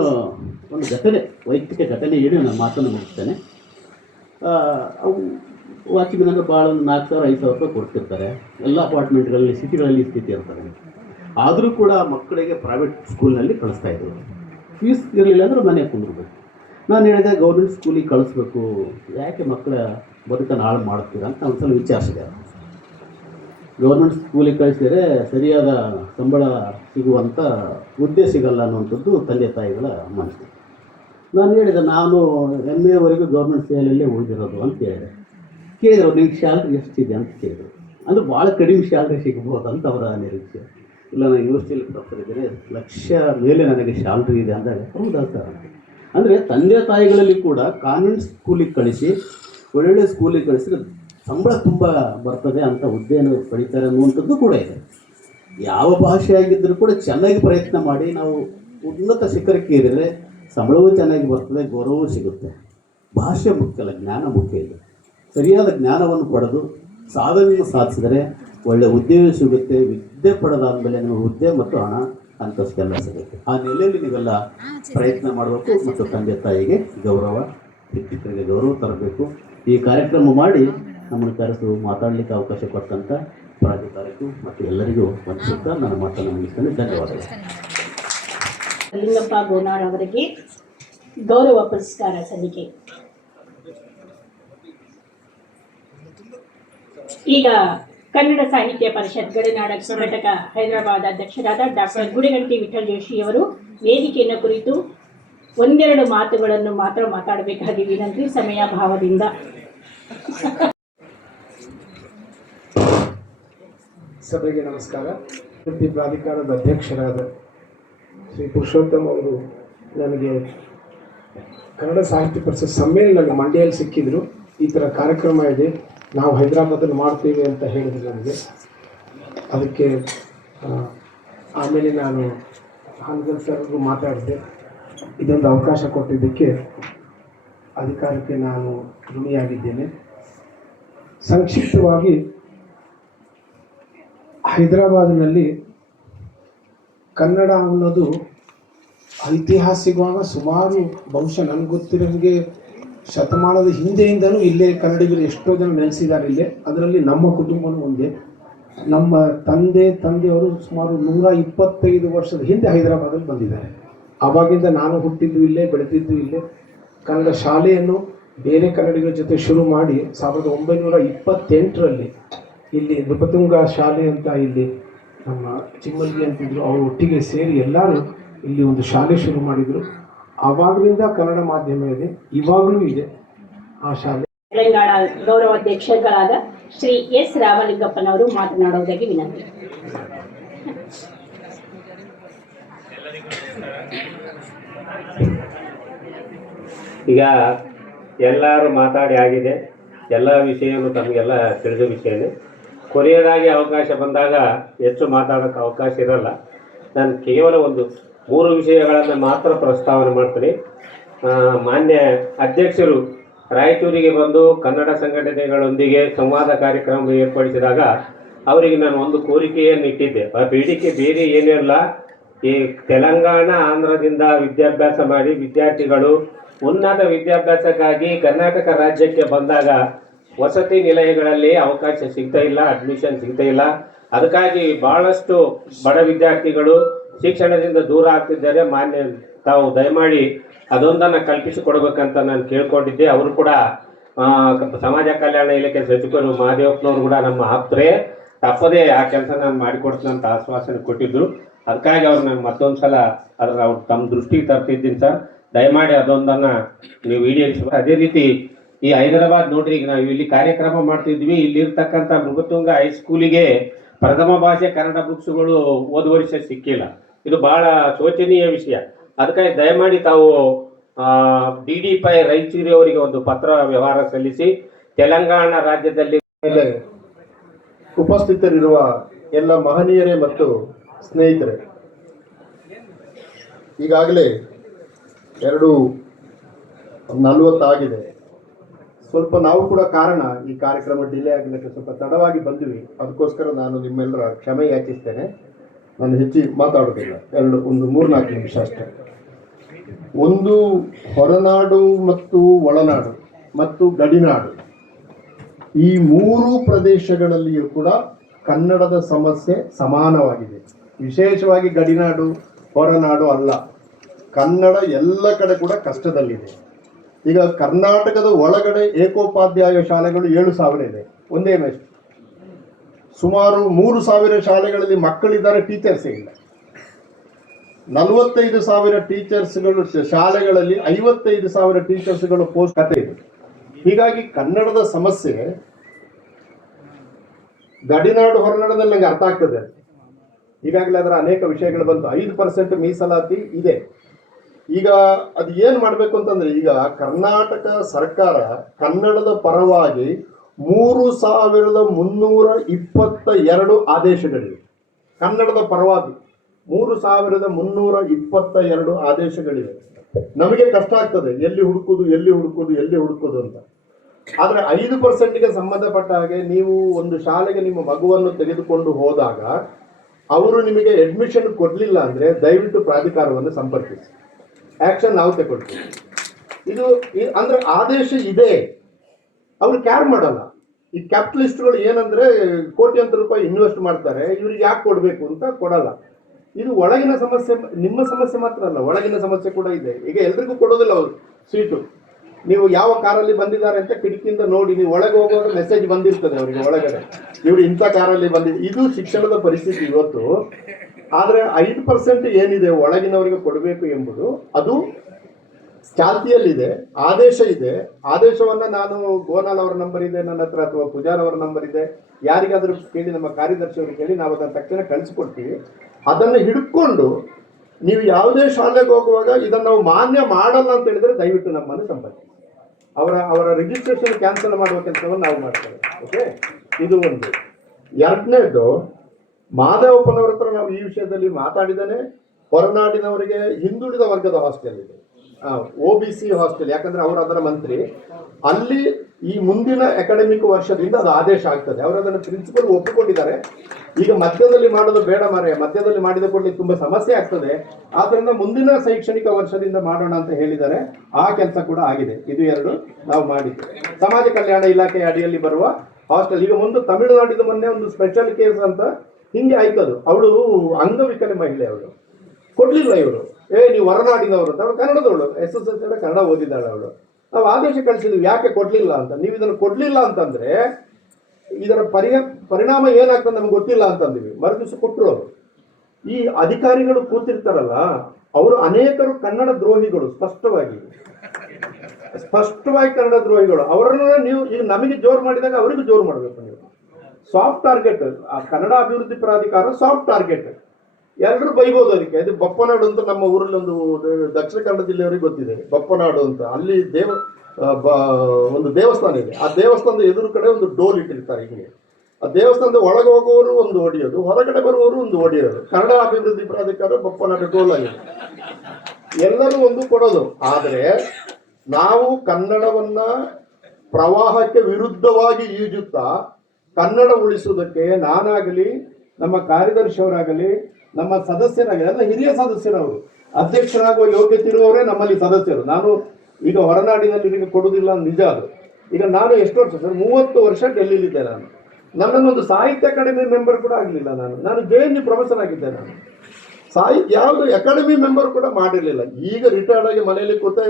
ಒಂದು ಘಟನೆ, ವೈಯಕ್ತಿಕ ಘಟನೆ ಹೇಳಿ ನಾನು ಮಾತನ್ನು ಮುಗಿಸ್ತೇನೆ. ಅವು ವಾಚ್ಮೆನ್ ಅಂದರೆ ಭಾಳ ಒಂದು 4,000-5,000 ರೂಪಾಯಿ ಕೊಡ್ತಿರ್ತಾರೆ. ಎಲ್ಲ ಅಪಾರ್ಟ್ಮೆಂಟ್ಗಳಲ್ಲಿ, ಸಿಟಿಗಳಲ್ಲಿ ಸ್ಥಿತಿ ಇರ್ತಾರೆ. ಆದರೂ ಕೂಡ ಮಕ್ಕಳಿಗೆ ಪ್ರೈವೇಟ್ ಸ್ಕೂಲ್ನಲ್ಲಿ ಕಳಿಸ್ತಾ ಇದ್ರು. ಫೀಸ್ ಇರಲಿಲ್ಲ ಅಂದರೆ ಮನೆಗೆ ಕುಂದಿರ್ಬೇಕು. ನಾನು ಹೇಳಿದೆ ಗೌರ್ಮೆಂಟ್ ಸ್ಕೂಲಿಗೆ ಕಳಿಸ್ಬೇಕು, ಯಾಕೆ ಮಕ್ಕಳ ಬದುಕನ್ನು ಹಾಳು ಮಾಡ್ತೀರಾ ಅಂತ ಒಂದು ಸಲ ವಿಚಾರಿಸಿದೆ. ಗೌರ್ಮೆಂಟ್ ಸ್ಕೂಲಿಗೆ ಕಳಿಸಿದರೆ ಸರಿಯಾದ ಸಂಬಳ ಸಿಗುವಂಥ ಹುದ್ದೆ ಸಿಗಲ್ಲ ಅನ್ನುವಂಥದ್ದು ತಂದೆ ತಾಯಿಗಳ ಮನಸ್ಸು. ನಾನು ಹೇಳಿದೆ, ನಾನು MA ಗೌರ್ಮೆಂಟ್ ಸೇಲಲ್ಲೇ ಉಳಿದಿರೋದು ಅಂತ ಹೇಳಿದೆ. ಕೇಳಿದ್ರು, ನಿಮ್ಗೆ ಸ್ಯಾಲ್ರಿ ಎಷ್ಟಿದೆ ಅಂತ ಕೇಳಿದರು. ಅಂದರೆ ಭಾಳ ಕಡಿಮೆ ಸ್ಯಾಲ್ರಿ ಸಿಗ್ಬೋದು ಅಂತ ಅವರ ನಿರೀಕ್ಷೆ. ಇಲ್ಲ, ನಾನು ಯೂನಿವರ್ಸಿಟಿಯಲ್ಲಿ ಪ್ರೊಫೆಸರ್ ಇದ್ದೇನೆ, ಲಕ್ಷ ಮೇಲೆ ನನಗೆ ಸ್ಯಾಲ್ರಿ ಇದೆ ಅಂದಾಗ ಹೌದಾ ಸರ್ ಅಂತ. ಅಂದರೆ ತಂದೆ ತಾಯಿಗಳಲ್ಲಿ ಕೂಡ ಕಾನ್ವೆಂಟ್ ಸ್ಕೂಲಿಗೆ ಕಳಿಸಿ, ಒಳ್ಳೊಳ್ಳೆ ಸ್ಕೂಲಿಗೆ ಕಳಿಸಿದ್ರೆ ಸಂಬಳ ತುಂಬ ಬರ್ತದೆ ಅಂತ ಹುದ್ದೆಯನ್ನು ಪಡಿತಾರೆ ಅನ್ನುವಂಥದ್ದು ಕೂಡ ಇದೆ. ಯಾವ ಭಾಷೆ ಆಗಿದ್ದರೂ ಕೂಡ ಚೆನ್ನಾಗಿ ಪ್ರಯತ್ನ ಮಾಡಿ ನಾವು ಉನ್ನತ ಶಿಖರಕ್ಕೆ ಏರಿದರೆ ಸಂಬಳವೂ ಚೆನ್ನಾಗಿ ಬರ್ತದೆ, ಗೌರವವೂ ಸಿಗುತ್ತೆ. ಭಾಷೆ ಮುಖ್ಯ ಅಲ್ಲ, ಜ್ಞಾನ ಮುಖ್ಯ ಇದೆ. ಸರಿಯಾದ ಜ್ಞಾನವನ್ನು ಪಡೆದು ಸಾಧನೆಯನ್ನು ಸಾಧಿಸಿದರೆ ಒಳ್ಳೆಯ ಹುದ್ದೆಯೂ ಸಿಗುತ್ತೆ. ವಿದ್ಯೆ ಪಡೆದಾದಮೇಲೆ ನೀವು ಹುದ್ದೆ ಮತ್ತು ಹಣ ಅಂತಸ್ತೆಲ್ಲ ಸಿಗುತ್ತೆ. ಆ ನೆಲೆಯಲ್ಲಿ ನೀವೆಲ್ಲ ಪ್ರಯತ್ನ ಮಾಡಬೇಕು ಮತ್ತು ತಂದೆ ತಾಯಿಗೆ ಗೌರವ, ಶಿಕ್ಷಕರಿಗೆ ಗೌರವ ತರಬೇಕು. ಈ ಕಾರ್ಯಕ್ರಮ ಮಾಡಿ ನಮ್ಮನ್ನು ಕರೆದು ಮಾತಾಡಲಿಕ್ಕೆ ಅವಕಾಶ ಕೊಟ್ಟಂಥ ಪ್ರಾಧಿಕಾರಕ್ಕೂ ಮತ್ತು ಎಲ್ಲರಿಗೂ ವಂದಿಸುತ್ತಾ ನನ್ನ ಮಾತನ್ನು ಮುಗಿಸ್ತೇನೆ. ಧನ್ಯವಾದಗಳು. ಲಿಂಗಪ್ಪ ಗೋನಾಳ್ ಅವರಿಗೆ ಗೌರವ ಪುರಸ್ಕಾರ ಸಲ್ಲಿಕೆ. ಈಗ ಕನ್ನಡ ಸಾಹಿತ್ಯ ಪರಿಷತ್ ಗಡಿನಾಡ ಘಟಕ ಹೈದರಾಬಾದ್ ಅಧ್ಯಕ್ಷರಾದ ಡಾಕ್ಟರ್ ಗುಡಿಗಂಟಿ ವಿಠಲ್ ಜೋಶಿ ಅವರು ವೇದಿಕೆಯನ್ನು ಕುರಿತು ಒಂದೆರಡು ಮಾತುಗಳನ್ನು ಮಾತ್ರ ಮಾತಾಡಬೇಕಾಗಿ ವಿನಂತಿ, ಸಮಯಾಭಾವದಿಂದ. ಸಭೆಗೆ ನಮಸ್ಕಾರ. ಪ್ರಾಧಿಕಾರದ ಅಧ್ಯಕ್ಷರಾದ ಶ್ರೀ ಪುರುಷೋತ್ತಮ್ ಅವರು ನನಗೆ ಕನ್ನಡ ಸಾಹಿತ್ಯ ಪರಿಷತ್ ಸಮ್ಮೇಳನ ಮಂಡ್ಯಲ್ಲಿ ಸಿಕ್ಕಿದ್ರು. ಈ ಥರ ಕಾರ್ಯಕ್ರಮ ಇದೆ, ನಾವು ಹೈದರಾಬಾದಲ್ಲಿ ಮಾಡ್ತೀವಿ ಅಂತ ಹೇಳಿದ್ರು ನನಗೆ. ಅದಕ್ಕೆ ಆಮೇಲೆ ನಾನು ಹಾನಗಲ್ ಸರ್ಗೂ ಮಾತಾಡಿದೆ. ಇದೊಂದು ಅವಕಾಶ ಕೊಟ್ಟಿದ್ದಕ್ಕೆ ಅಧಿಕಾರಕ್ಕೆ ನಾನು ಋಣಿಯಾಗಿದ್ದೇನೆ. ಸಂಕ್ಷಿಪ್ತವಾಗಿ ಹೈದರಾಬಾದಿನಲ್ಲಿ ಕನ್ನಡ ಅನ್ನೋದು ಐತಿಹಾಸಿಕವಾಗ ಸುಮಾರು ಬಹುಶಃ ನನಗೆ ಗೊತ್ತಿರೋಂಗೆ ಶತಮಾನದ ಹಿಂದೆಯಿಂದಲೂ ಇಲ್ಲೇ ಕನ್ನಡಿಗರು ಎಷ್ಟೋ ಜನ ನೆಲೆಸಿದ್ದಾರೆ ಇಲ್ಲೇ. ಅದರಲ್ಲಿ ನಮ್ಮ ಕುಟುಂಬನೂ ಒಂದೇ. ನಮ್ಮ ತಂದೆಯವರು ಸುಮಾರು 125 ವರ್ಷದ ಹಿಂದೆ ಹೈದರಾಬಾದಲ್ಲಿ ಬಂದಿದ್ದಾರೆ. ಆವಾಗಿಂದ ನಾನು ಹುಟ್ಟಿದ್ದು ಇಲ್ಲೇ, ಬೆಳೆದಿದ್ದು ಇಲ್ಲೇ. ಕನ್ನಡ ಶಾಲೆಯನ್ನು ಬೇರೆ ಕನ್ನಡಿಗರ ಜೊತೆ ಶುರು ಮಾಡಿ 1928ರಲ್ಲಿ ಇಲ್ಲಿ ನೃಪತುಂಗ ಶಾಲೆ ಅಂತ ಇಲ್ಲಿ ನಮ್ಮ ಚಿಮ್ಮಲ್ಗಿ ಅಂತಿದ್ರು, ಅವರು ಒಟ್ಟಿಗೆ ಸೇರಿ ಎಲ್ಲರೂ ಇಲ್ಲಿ ಒಂದು ಶಾಲೆ ಶುರು ಮಾಡಿದರು. ಆವಾಗಲಿಂದ ಕನ್ನಡ ಮಾಧ್ಯಮ ಇದೆ, ಇವಾಗಲೂ ಇದೆ ಆ ಶಾಲೆ. ತೆಲಂಗಾಣ ಗೌರವಾಧ್ಯಕ್ಷರಾದ ಶ್ರೀ S. ರಾಮಲಿಂಗಪ್ಪನವರು ಮಾತನಾಡುವುದಾಗಿ ವಿನಂತಿ. ಈಗ ಎಲ್ಲರೂ ಮಾತಾಡಿ ಆಗಿದೆ, ಎಲ್ಲ ವಿಷಯವನ್ನು ತಮಗೆಲ್ಲ ತಿಳಿದ ವಿಷಯನೇ. ಕೊನೆಯದಾಗಿ ಅವಕಾಶ ಬಂದಾಗ ಹೆಚ್ಚು ಮಾತಾಡೋಕ್ಕೆ ಅವಕಾಶ ಇರಲ್ಲ. ನಾನು ಕೇವಲ ಒಂದು 3 ವಿಷಯಗಳನ್ನು ಮಾತ್ರ ಪ್ರಸ್ತಾವನೆ ಮಾಡ್ತೀನಿ. ಮಾನ್ಯ ಅಧ್ಯಕ್ಷರು ರಾಯಚೂರಿಗೆ ಬಂದು ಕನ್ನಡ ಸಂಘಟನೆಗಳೊಂದಿಗೆ ಸಂವಾದ ಕಾರ್ಯಕ್ರಮ ಏರ್ಪಡಿಸಿದಾಗ ಅವರಿಗೆ ನಾನು ಒಂದು ಕೋರಿಕೆಯನ್ನು ಇಟ್ಟಿದ್ದೆ. ಆ ಬೇಡಿಕೆ ಬೇರೆ ಏನೂ ಇಲ್ಲ, ಈ ತೆಲಂಗಾಣ ಆಂಧ್ರದಿಂದ ವಿದ್ಯಾಭ್ಯಾಸ ಮಾಡಿ ವಿದ್ಯಾರ್ಥಿಗಳು ಉನ್ನತ ವಿದ್ಯಾಭ್ಯಾಸಕ್ಕಾಗಿ ಕರ್ನಾಟಕ ರಾಜ್ಯಕ್ಕೆ ಬಂದಾಗ ವಸತಿ ನಿಲಯಗಳಲ್ಲಿ ಅವಕಾಶ ಸಿಗ್ತಾ ಇಲ್ಲ, ಅಡ್ಮಿಷನ್ ಸಿಗ್ತಾ ಇಲ್ಲ. ಅದಕ್ಕಾಗಿ ಭಾಳಷ್ಟು ಬಡ ವಿದ್ಯಾರ್ಥಿಗಳು ಶಿಕ್ಷಣದಿಂದ ದೂರ ಆಗ್ತಿದ್ದಾರೆ. ಮಾನ್ಯ ತಾವು ದಯಮಾಡಿ ಅದೊಂದನ್ನು ಕಲ್ಪಿಸಿಕೊಡ್ಬೇಕಂತ ನಾನು ಕೇಳ್ಕೊಂಡಿದ್ದೆ. ಅವರು ಕೂಡ ಸಮಾಜ ಕಲ್ಯಾಣ ಇಲಾಖೆ ಸಚಿವರು ಮಹದೇವಪ್ಪನವರು ಕೂಡ ನಮ್ಮ ಆಪ್ತರೇ, ತಪ್ಪದೇ ಆ ಕೆಲಸ ನಾನು ಮಾಡಿಕೊಡ್ತೀನಿ ಅಂತ ಆಶ್ವಾಸನೆ ಕೊಟ್ಟಿದ್ದರು. ಅದಕ್ಕಾಗಿ ಅವ್ರು ನಾನು ಮತ್ತೊಂದು ಸಲ ಅವ್ರು ತಮ್ಮ ದೃಷ್ಟಿಗೆ ತರ್ತಿದ್ದೀನಿ ಸರ್. ದಯಮಾಡಿ ಅದೊಂದನ್ನು ನೀವು ಈಡೇರಿಸುವ. ಅದೇ ರೀತಿ ಈ ಹೈದರಾಬಾದ್ ನೋಡ್ರಿ, ಈಗ ನಾವು ಇಲ್ಲಿ ಕಾರ್ಯಕ್ರಮ ಮಾಡ್ತಿದ್ವಿ, ಇಲ್ಲಿರ್ತಕ್ಕಂಥ ನೃಪತುಂಗ ಹೈಸ್ಕೂಲಿಗೆ ಪ್ರಥಮ ಭಾಷೆ ಕನ್ನಡ ಬುಕ್ಸ್ಗಳು ಹೋದ ವರ್ಷ ಸಿಕ್ಕಿಲ್ಲ. ಇದು ಬಹಳ ಶೋಚನೀಯ ವಿಷಯ. ಅದಕ್ಕಾಗಿ ದಯಮಾಡಿ ತಾವು DD5 ರಾಯಚೂರು ಅವರಿಗೆ ಒಂದು ಪತ್ರ ವ್ಯವಹಾರ ಸಲ್ಲಿಸಿ ತೆಲಂಗಾಣ ರಾಜ್ಯದಲ್ಲಿ ಉಪಸ್ಥಿತರಿರುವ ಎಲ್ಲ ಮಹನೀಯರೇ ಮತ್ತು ಸ್ನೇಹಿತರೆ, ಈಗಾಗಲೇ 2:40 ಆಗಿದೆ. ಸ್ವಲ್ಪ ನಾವು ಕೂಡ ಕಾರಣ ಈ ಕಾರ್ಯಕ್ರಮ ಡಿಲೇ ಆಗಲಿಕ್ಕೆ ಸ್ವಲ್ಪ ತಡವಾಗಿ ಬಂದ್ವಿ. ಅದಕ್ಕೋಸ್ಕರ ನಾನು ನಿಮ್ಮೆಲ್ಲರ ಕ್ಷಮೆ ಯಾಚಿಸ್ತೇನೆ. ನಾನು ಹೆಚ್ಚು ಮಾತಾಡೋದಿಲ್ಲ, ಒಂದು 3-4 ನಿಮಿಷ ಅಷ್ಟೇ. ಒಂದು, ಹೊರನಾಡು ಮತ್ತು ಒಳನಾಡು ಮತ್ತು ಗಡಿನಾಡು, ಈ 3 ಪ್ರದೇಶಗಳಲ್ಲಿಯೂ ಕೂಡ ಕನ್ನಡದ ಸಮಸ್ಯೆ ಸಮಾನವಾಗಿದೆ. ವಿಶೇಷವಾಗಿ ಗಡಿನಾಡು ಹೊರನಾಡು ಅಲ್ಲ, ಕನ್ನಡ ಎಲ್ಲ ಕಡೆ ಕೂಡ ಕಷ್ಟದಲ್ಲಿದೆ. ಈಗ ಕರ್ನಾಟಕದ ಒಳಗಡೆ ಏಕೋಪಾಧ್ಯಾಯ ಶಾಲೆಗಳು 7,000 ಇದೆ, ಒಂದೇ ಮೆಸ್ಟ್. ಸುಮಾರು 3,000 ಶಾಲೆಗಳಲ್ಲಿ ಮಕ್ಕಳಿದ್ದಾರೆ, ಟೀಚರ್ಸೇ ಇಲ್ಲ. 45,000 ಟೀಚರ್ಸ್ಗಳು ಶಾಲೆಗಳಲ್ಲಿ 55,000 ಟೀಚರ್ಸ್ಗಳು ಪೋಸ್ಟ್ ಕತೆ ಇದೆ. ಹೀಗಾಗಿ ಕನ್ನಡದ ಸಮಸ್ಯೆ ಗಡಿನಾಡು ಹೊರನಾಡದಲ್ಲಿ ನಂಗೆ ಅರ್ಥ ಆಗ್ತದೆ. ಈಗಾಗಲೇ ಅದರ ಅನೇಕ ವಿಷಯಗಳು ಬಂತು. 5% ಮೀಸಲಾತಿ ಇದೆ. ಈಗ ಅದು ಏನು ಮಾಡಬೇಕು ಅಂತಂದ್ರೆ, ಈಗ ಕರ್ನಾಟಕ ಸರ್ಕಾರ ಕನ್ನಡದ ಪರವಾಗಿ 3,322 ಆದೇಶಗಳಿವೆ. ಕನ್ನಡದ ಪರವಾಗಿ 3,322 ಆದೇಶಗಳಿವೆ. ನಮಗೆ ಕಷ್ಟ ಆಗ್ತದೆ ಎಲ್ಲಿ ಹುಡುಕೋದು ಅಂತ. ಆದರೆ 5%ಗೆ ಸಂಬಂಧಪಟ್ಟ ಹಾಗೆ ನೀವು ಒಂದು ಶಾಲೆಗೆ ನಿಮ್ಮ ಮಗುವನ್ನು ತೆಗೆದುಕೊಂಡು ಹೋದಾಗ ಅವರು ನಿಮಗೆ ಅಡ್ಮಿಷನ್ ಕೊಡಲಿಲ್ಲ ಅಂದರೆ ದಯವಿಟ್ಟು ಪ್ರಾಧಿಕಾರವನ್ನು ಸಂಪರ್ಕಿಸಿ, ಆ್ಯಕ್ಷನ್ ನಾವು ತಗೊಳ್ತೀವಿ. ಇದು ಅಂದರೆ ಆದೇಶ ಇದೆ, ಅವರು ಕ್ಯಾರ್ ಮಾಡಲ್ಲ. ಈ ಕ್ಯಾಪಿಟಲಿಸ್ಟ್ಗಳು ಏನಂದರೆ ಕೋಟ್ಯಾಂತರ ರೂಪಾಯಿ ಇನ್ವೆಸ್ಟ್ ಮಾಡ್ತಾರೆ, ಇವ್ರಿಗೆ ಯಾಕೆ ಕೊಡಬೇಕು ಅಂತ ಕೊಡಲ್ಲ. ಇದು ಒಳಗಿನ ಸಮಸ್ಯೆ, ನಿಮ್ಮ ಸಮಸ್ಯೆ ಮಾತ್ರ ಅಲ್ಲ, ಒಳಗಿನ ಸಮಸ್ಯೆ ಕೂಡ ಇದೆ. ಈಗ ಎಲ್ರಿಗೂ ಕೊಡೋದಿಲ್ಲ ಅವರು ಸೀಟು. ನೀವು ಯಾವ ಕಾರಲ್ಲಿ ಬಂದಿದ್ದಾರೆ ಅಂತ ಕಿಟಕಿಯಿಂದ ನೋಡಿ, ನೀವು ಒಳಗೆ ಹೋಗುವಾಗ ಮೆಸೇಜ್ ಬಂದಿರ್ತದೆ ಅವರಿಗೆ ಒಳಗಡೆ, ಇವರು ಇಂಥ ಕಾರಲ್ಲಿ ಬಂದಿದೆ. ಇದು ಶಿಕ್ಷಣದ ಪರಿಸ್ಥಿತಿ ಇವತ್ತು. ಆದರೆ 5% ಏನಿದೆ ಒಳಗಿನವರಿಗೆ ಕೊಡಬೇಕು ಎಂಬುದು ಅದು ಚಾಲ್ತಿಯಲ್ಲಿದೆ, ಆದೇಶ ಇದೆ. ಆದೇಶವನ್ನು ನಾನು ಗೋನಾಲ್ ಅವರ ನಂಬರ್ ಇದೆ ನನ್ನ ಹತ್ರ, ಅಥವಾ ಪೂಜಾರ್ ಅವರ ನಂಬರ್ ಇದೆ, ಯಾರಿಗಾದರೂ ಕೇಳಿ, ನಮ್ಮ ಕಾರ್ಯದರ್ಶಿಯವರು ಕೇಳಿ ನಾವು ಅದನ್ನು ತಕ್ಷಣ ಕಳಿಸ್ಕೊಡ್ತೀವಿ. ಅದನ್ನು ಹಿಡ್ಕೊಂಡು ನೀವು ಯಾವುದೇ ಶಾಲೆಗೆ ಹೋಗುವಾಗ ಇದನ್ನು ನಾವು ಮಾನ್ಯ ಮಾಡಲ್ಲ ಅಂತ ಹೇಳಿದರೆ ದಯವಿಟ್ಟು ನಮ್ಮನ್ನು ಸಂಪರ್ಕಿಸಿ. ಅವರ ರಿಜಿಸ್ಟ್ರೇಷನ್ ಕ್ಯಾನ್ಸಲ್ ಮಾಡುವ ಕೆಲಸವನ್ನು ನಾವು ಮಾಡ್ತೇವೆ. ಓಕೆ, ಇದು ಒಂದು. ಎರಡನೇದು, ಮಾದೇವಪ್ಪನವರ ಹತ್ರ ನಾವು ಈ ವಿಷಯದಲ್ಲಿ ಮಾತಾಡಿದ್ದೇನೆ. ಹೊರನಾಡಿನವರಿಗೆ ಹಿಂದುಳಿದ ವರ್ಗದ ಹಾಸ್ಟೆಲ್ ಇದೆ, OBC ಹಾಸ್ಟೆಲ್, ಯಾಕಂದ್ರೆ ಅವರು ಅದರ ಮಂತ್ರಿ. ಅಲ್ಲಿ ಈ ಮುಂದಿನ ಅಕಾಡೆಮಿಕ್ ವರ್ಷದಿಂದ ಅದು ಆದೇಶ ಆಗ್ತದೆ. ಅವರು ಅದನ್ನು ಪ್ರಿನ್ಸಿಪಲ್ ಒಪ್ಪಿಕೊಂಡಿದ್ದಾರೆ. ಈಗ ಮಧ್ಯದಲ್ಲಿ ಮಾಡೋದು ಬೇಡ ಮಾರೆ, ಮಧ್ಯದಲ್ಲಿ ಮಾಡಿದ ಕೂಡಲೇ ತುಂಬಾ ಸಮಸ್ಯೆ ಆಗ್ತದೆ. ಆದ್ದರಿಂದ ಮುಂದಿನ ಶೈಕ್ಷಣಿಕ ವರ್ಷದಿಂದ ಮಾಡೋಣ ಅಂತ ಹೇಳಿದ್ದಾರೆ. ಆ ಕೆಲಸ ಕೂಡ ಆಗಿದೆ. ಇದು 2 ನಾವು ಮಾಡಿದ್ವಿ. ಸಮಾಜ ಕಲ್ಯಾಣ ಇಲಾಖೆ ಅಡಿಯಲ್ಲಿ ಬರುವ ಹಾಸ್ಟೆಲ್. ಈಗ ಮುಂದೆ ತಮಿಳುನಾಡಿದ ಮೊನ್ನೆ ಒಂದು ಸ್ಪೆಷಲ್ ಕೇಸ್ ಅಂತ ಹಿಂಗೆ ಆಯ್ತದು. ಅವಳು ಅಂಗವಿಕಲ ಮಹಿಳೆ, ಅವಳು ಕೊಡ್ಲಿಲ್ಲ. ಇವರು ನೀವು ಹೊರನಾಡಿನವರು ಅಂತ, ಅವಳು ಕನ್ನಡದವಳು, SSLC ಕನ್ನಡ ಓದಿದ್ದಾಳೆ ಅವಳು. ನಾವು ಆದೇಶ ಕಳಿಸಿದ್ವಿ, ಯಾಕೆ ಕೊಡ್ಲಿಲ್ಲ ಅಂತ. ನೀವು ಇದನ್ನು ಕೊಡ್ಲಿಲ್ಲ ಅಂತಂದ್ರೆ ಇದರ ಪರಿಣಾಮ ಏನಾಗ್ತದೆ ನಮ್ಗೆ ಗೊತ್ತಿಲ್ಲ ಅಂತಂದಿವಿ. ಮರುದಿವಸ ಕೊಟ್ಟರು ಅವರು. ಈ ಅಧಿಕಾರಿಗಳು ಕೂತಿರ್ತಾರಲ್ಲ, ಅವರು ಅನೇಕರು ಕನ್ನಡ ದ್ರೋಹಿಗಳು, ಸ್ಪಷ್ಟವಾಗಿ ಕನ್ನಡ ದ್ರೋಹಿಗಳು. ಅವರನ್ನು ನೀವು ಈಗ ನಮಗೆ ಜೋರು ಮಾಡಿದಾಗ ಅವರಿಗೂ ಜೋರು ಮಾಡಬೇಕು. ನೀವು ಸಾಫ್ಟ್ ಟಾರ್ಗೆಟ್, ಕನ್ನಡ ಅಭಿವೃದ್ಧಿ ಪ್ರಾಧಿಕಾರ ಸಾಫ್ಟ್ ಟಾರ್ಗೆಟ್. ಎಲ್ಲರೂ ಬೈಬೋದು ಅದಕ್ಕೆ. ಇದು ಬಪ್ಪನಾಡು ಅಂತ ನಮ್ಮ ಊರಲ್ಲಿ ಒಂದು ದಕ್ಷಿಣ ಕನ್ನಡ ಜಿಲ್ಲೆಯವರಿಗೆ ಗೊತ್ತಿದೆ, ಬಪ್ಪನಾಡು ಅಂತ. ಅಲ್ಲಿ ಒಂದು ದೇವಸ್ಥಾನ ಇದೆ. ಆ ದೇವಸ್ಥಾನದ ಎದುರು ಕಡೆ ಒಂದು ಡೋಲ್ ಇಟ್ಟಿರ್ತಾರೆ. ಹೀಗೆ ಆ ದೇವಸ್ಥಾನದ ಒಳಗೆ ಹೋಗುವವರು ಒಂದು ಹೊಡೆಯೋದು, ಹೊರಗಡೆ ಬರುವವರು ಒಂದು ಹೊಡೆಯೋದು. ಕನ್ನಡ ಅಭಿವೃದ್ಧಿ ಪ್ರಾಧಿಕಾರ ಬಪ್ಪನಾಡು ಡೋಲ್ ಆಗಿದೆ, ಎಲ್ಲರೂ ಒಂದು ಕೊಡೋದು. ಆದರೆ ನಾವು ಕನ್ನಡವನ್ನ ಪ್ರವಾಹಕ್ಕೆ ವಿರುದ್ಧವಾಗಿ ಈಜುತ್ತಾ ಕನ್ನಡ ಉಳಿಸುವುದಕ್ಕೆ ನಾನಾಗಲಿ, ನಮ್ಮ ಕಾರ್ಯದರ್ಶಿಯವರಾಗಲಿ, ನಮ್ಮ ಸದಸ್ಯರಾಗಲಿ, ಎಲ್ಲ ಹಿರಿಯ ಸದಸ್ಯರವರು, ಅಧ್ಯಕ್ಷರಾಗುವ ಯೋಗ್ಯತೆ ಇರುವವರೇ ನಮ್ಮಲ್ಲಿ ಸದಸ್ಯರು. ನಾನು ಈಗ ಹೊರನಾಡಿನಲ್ಲಿ ಕೊಡುವುದಿಲ್ಲ, ನಿಜ ಅದು. ಈಗ ನಾನು ಎಷ್ಟು ವರ್ಷ ಸರ್, 30 ವರ್ಷ ಡೆಲ್ಲಿಲಿದ್ದೆ. ನನ್ನನ್ನೊಂದು ಸಾಹಿತ್ಯ ಅಕಾಡೆಮಿ ಮೆಂಬರ್ ಕೂಡ ಆಗಲಿಲ್ಲ. ನಾನು JNU ಪ್ರೊಫೆಸರ್ ಆಗಿದ್ದೆ. ನಾನು ಯಾವುದು ಅಕಾಡೆಮಿ ಮೆಂಬರ್ ಕೂಡ ಮಾಡಿರಲಿಲ್ಲ. ಈಗ ರಿಟೈರ್ಡ್ ಆಗಿ ಮನೆಯಲ್ಲಿ ಕೂತೆ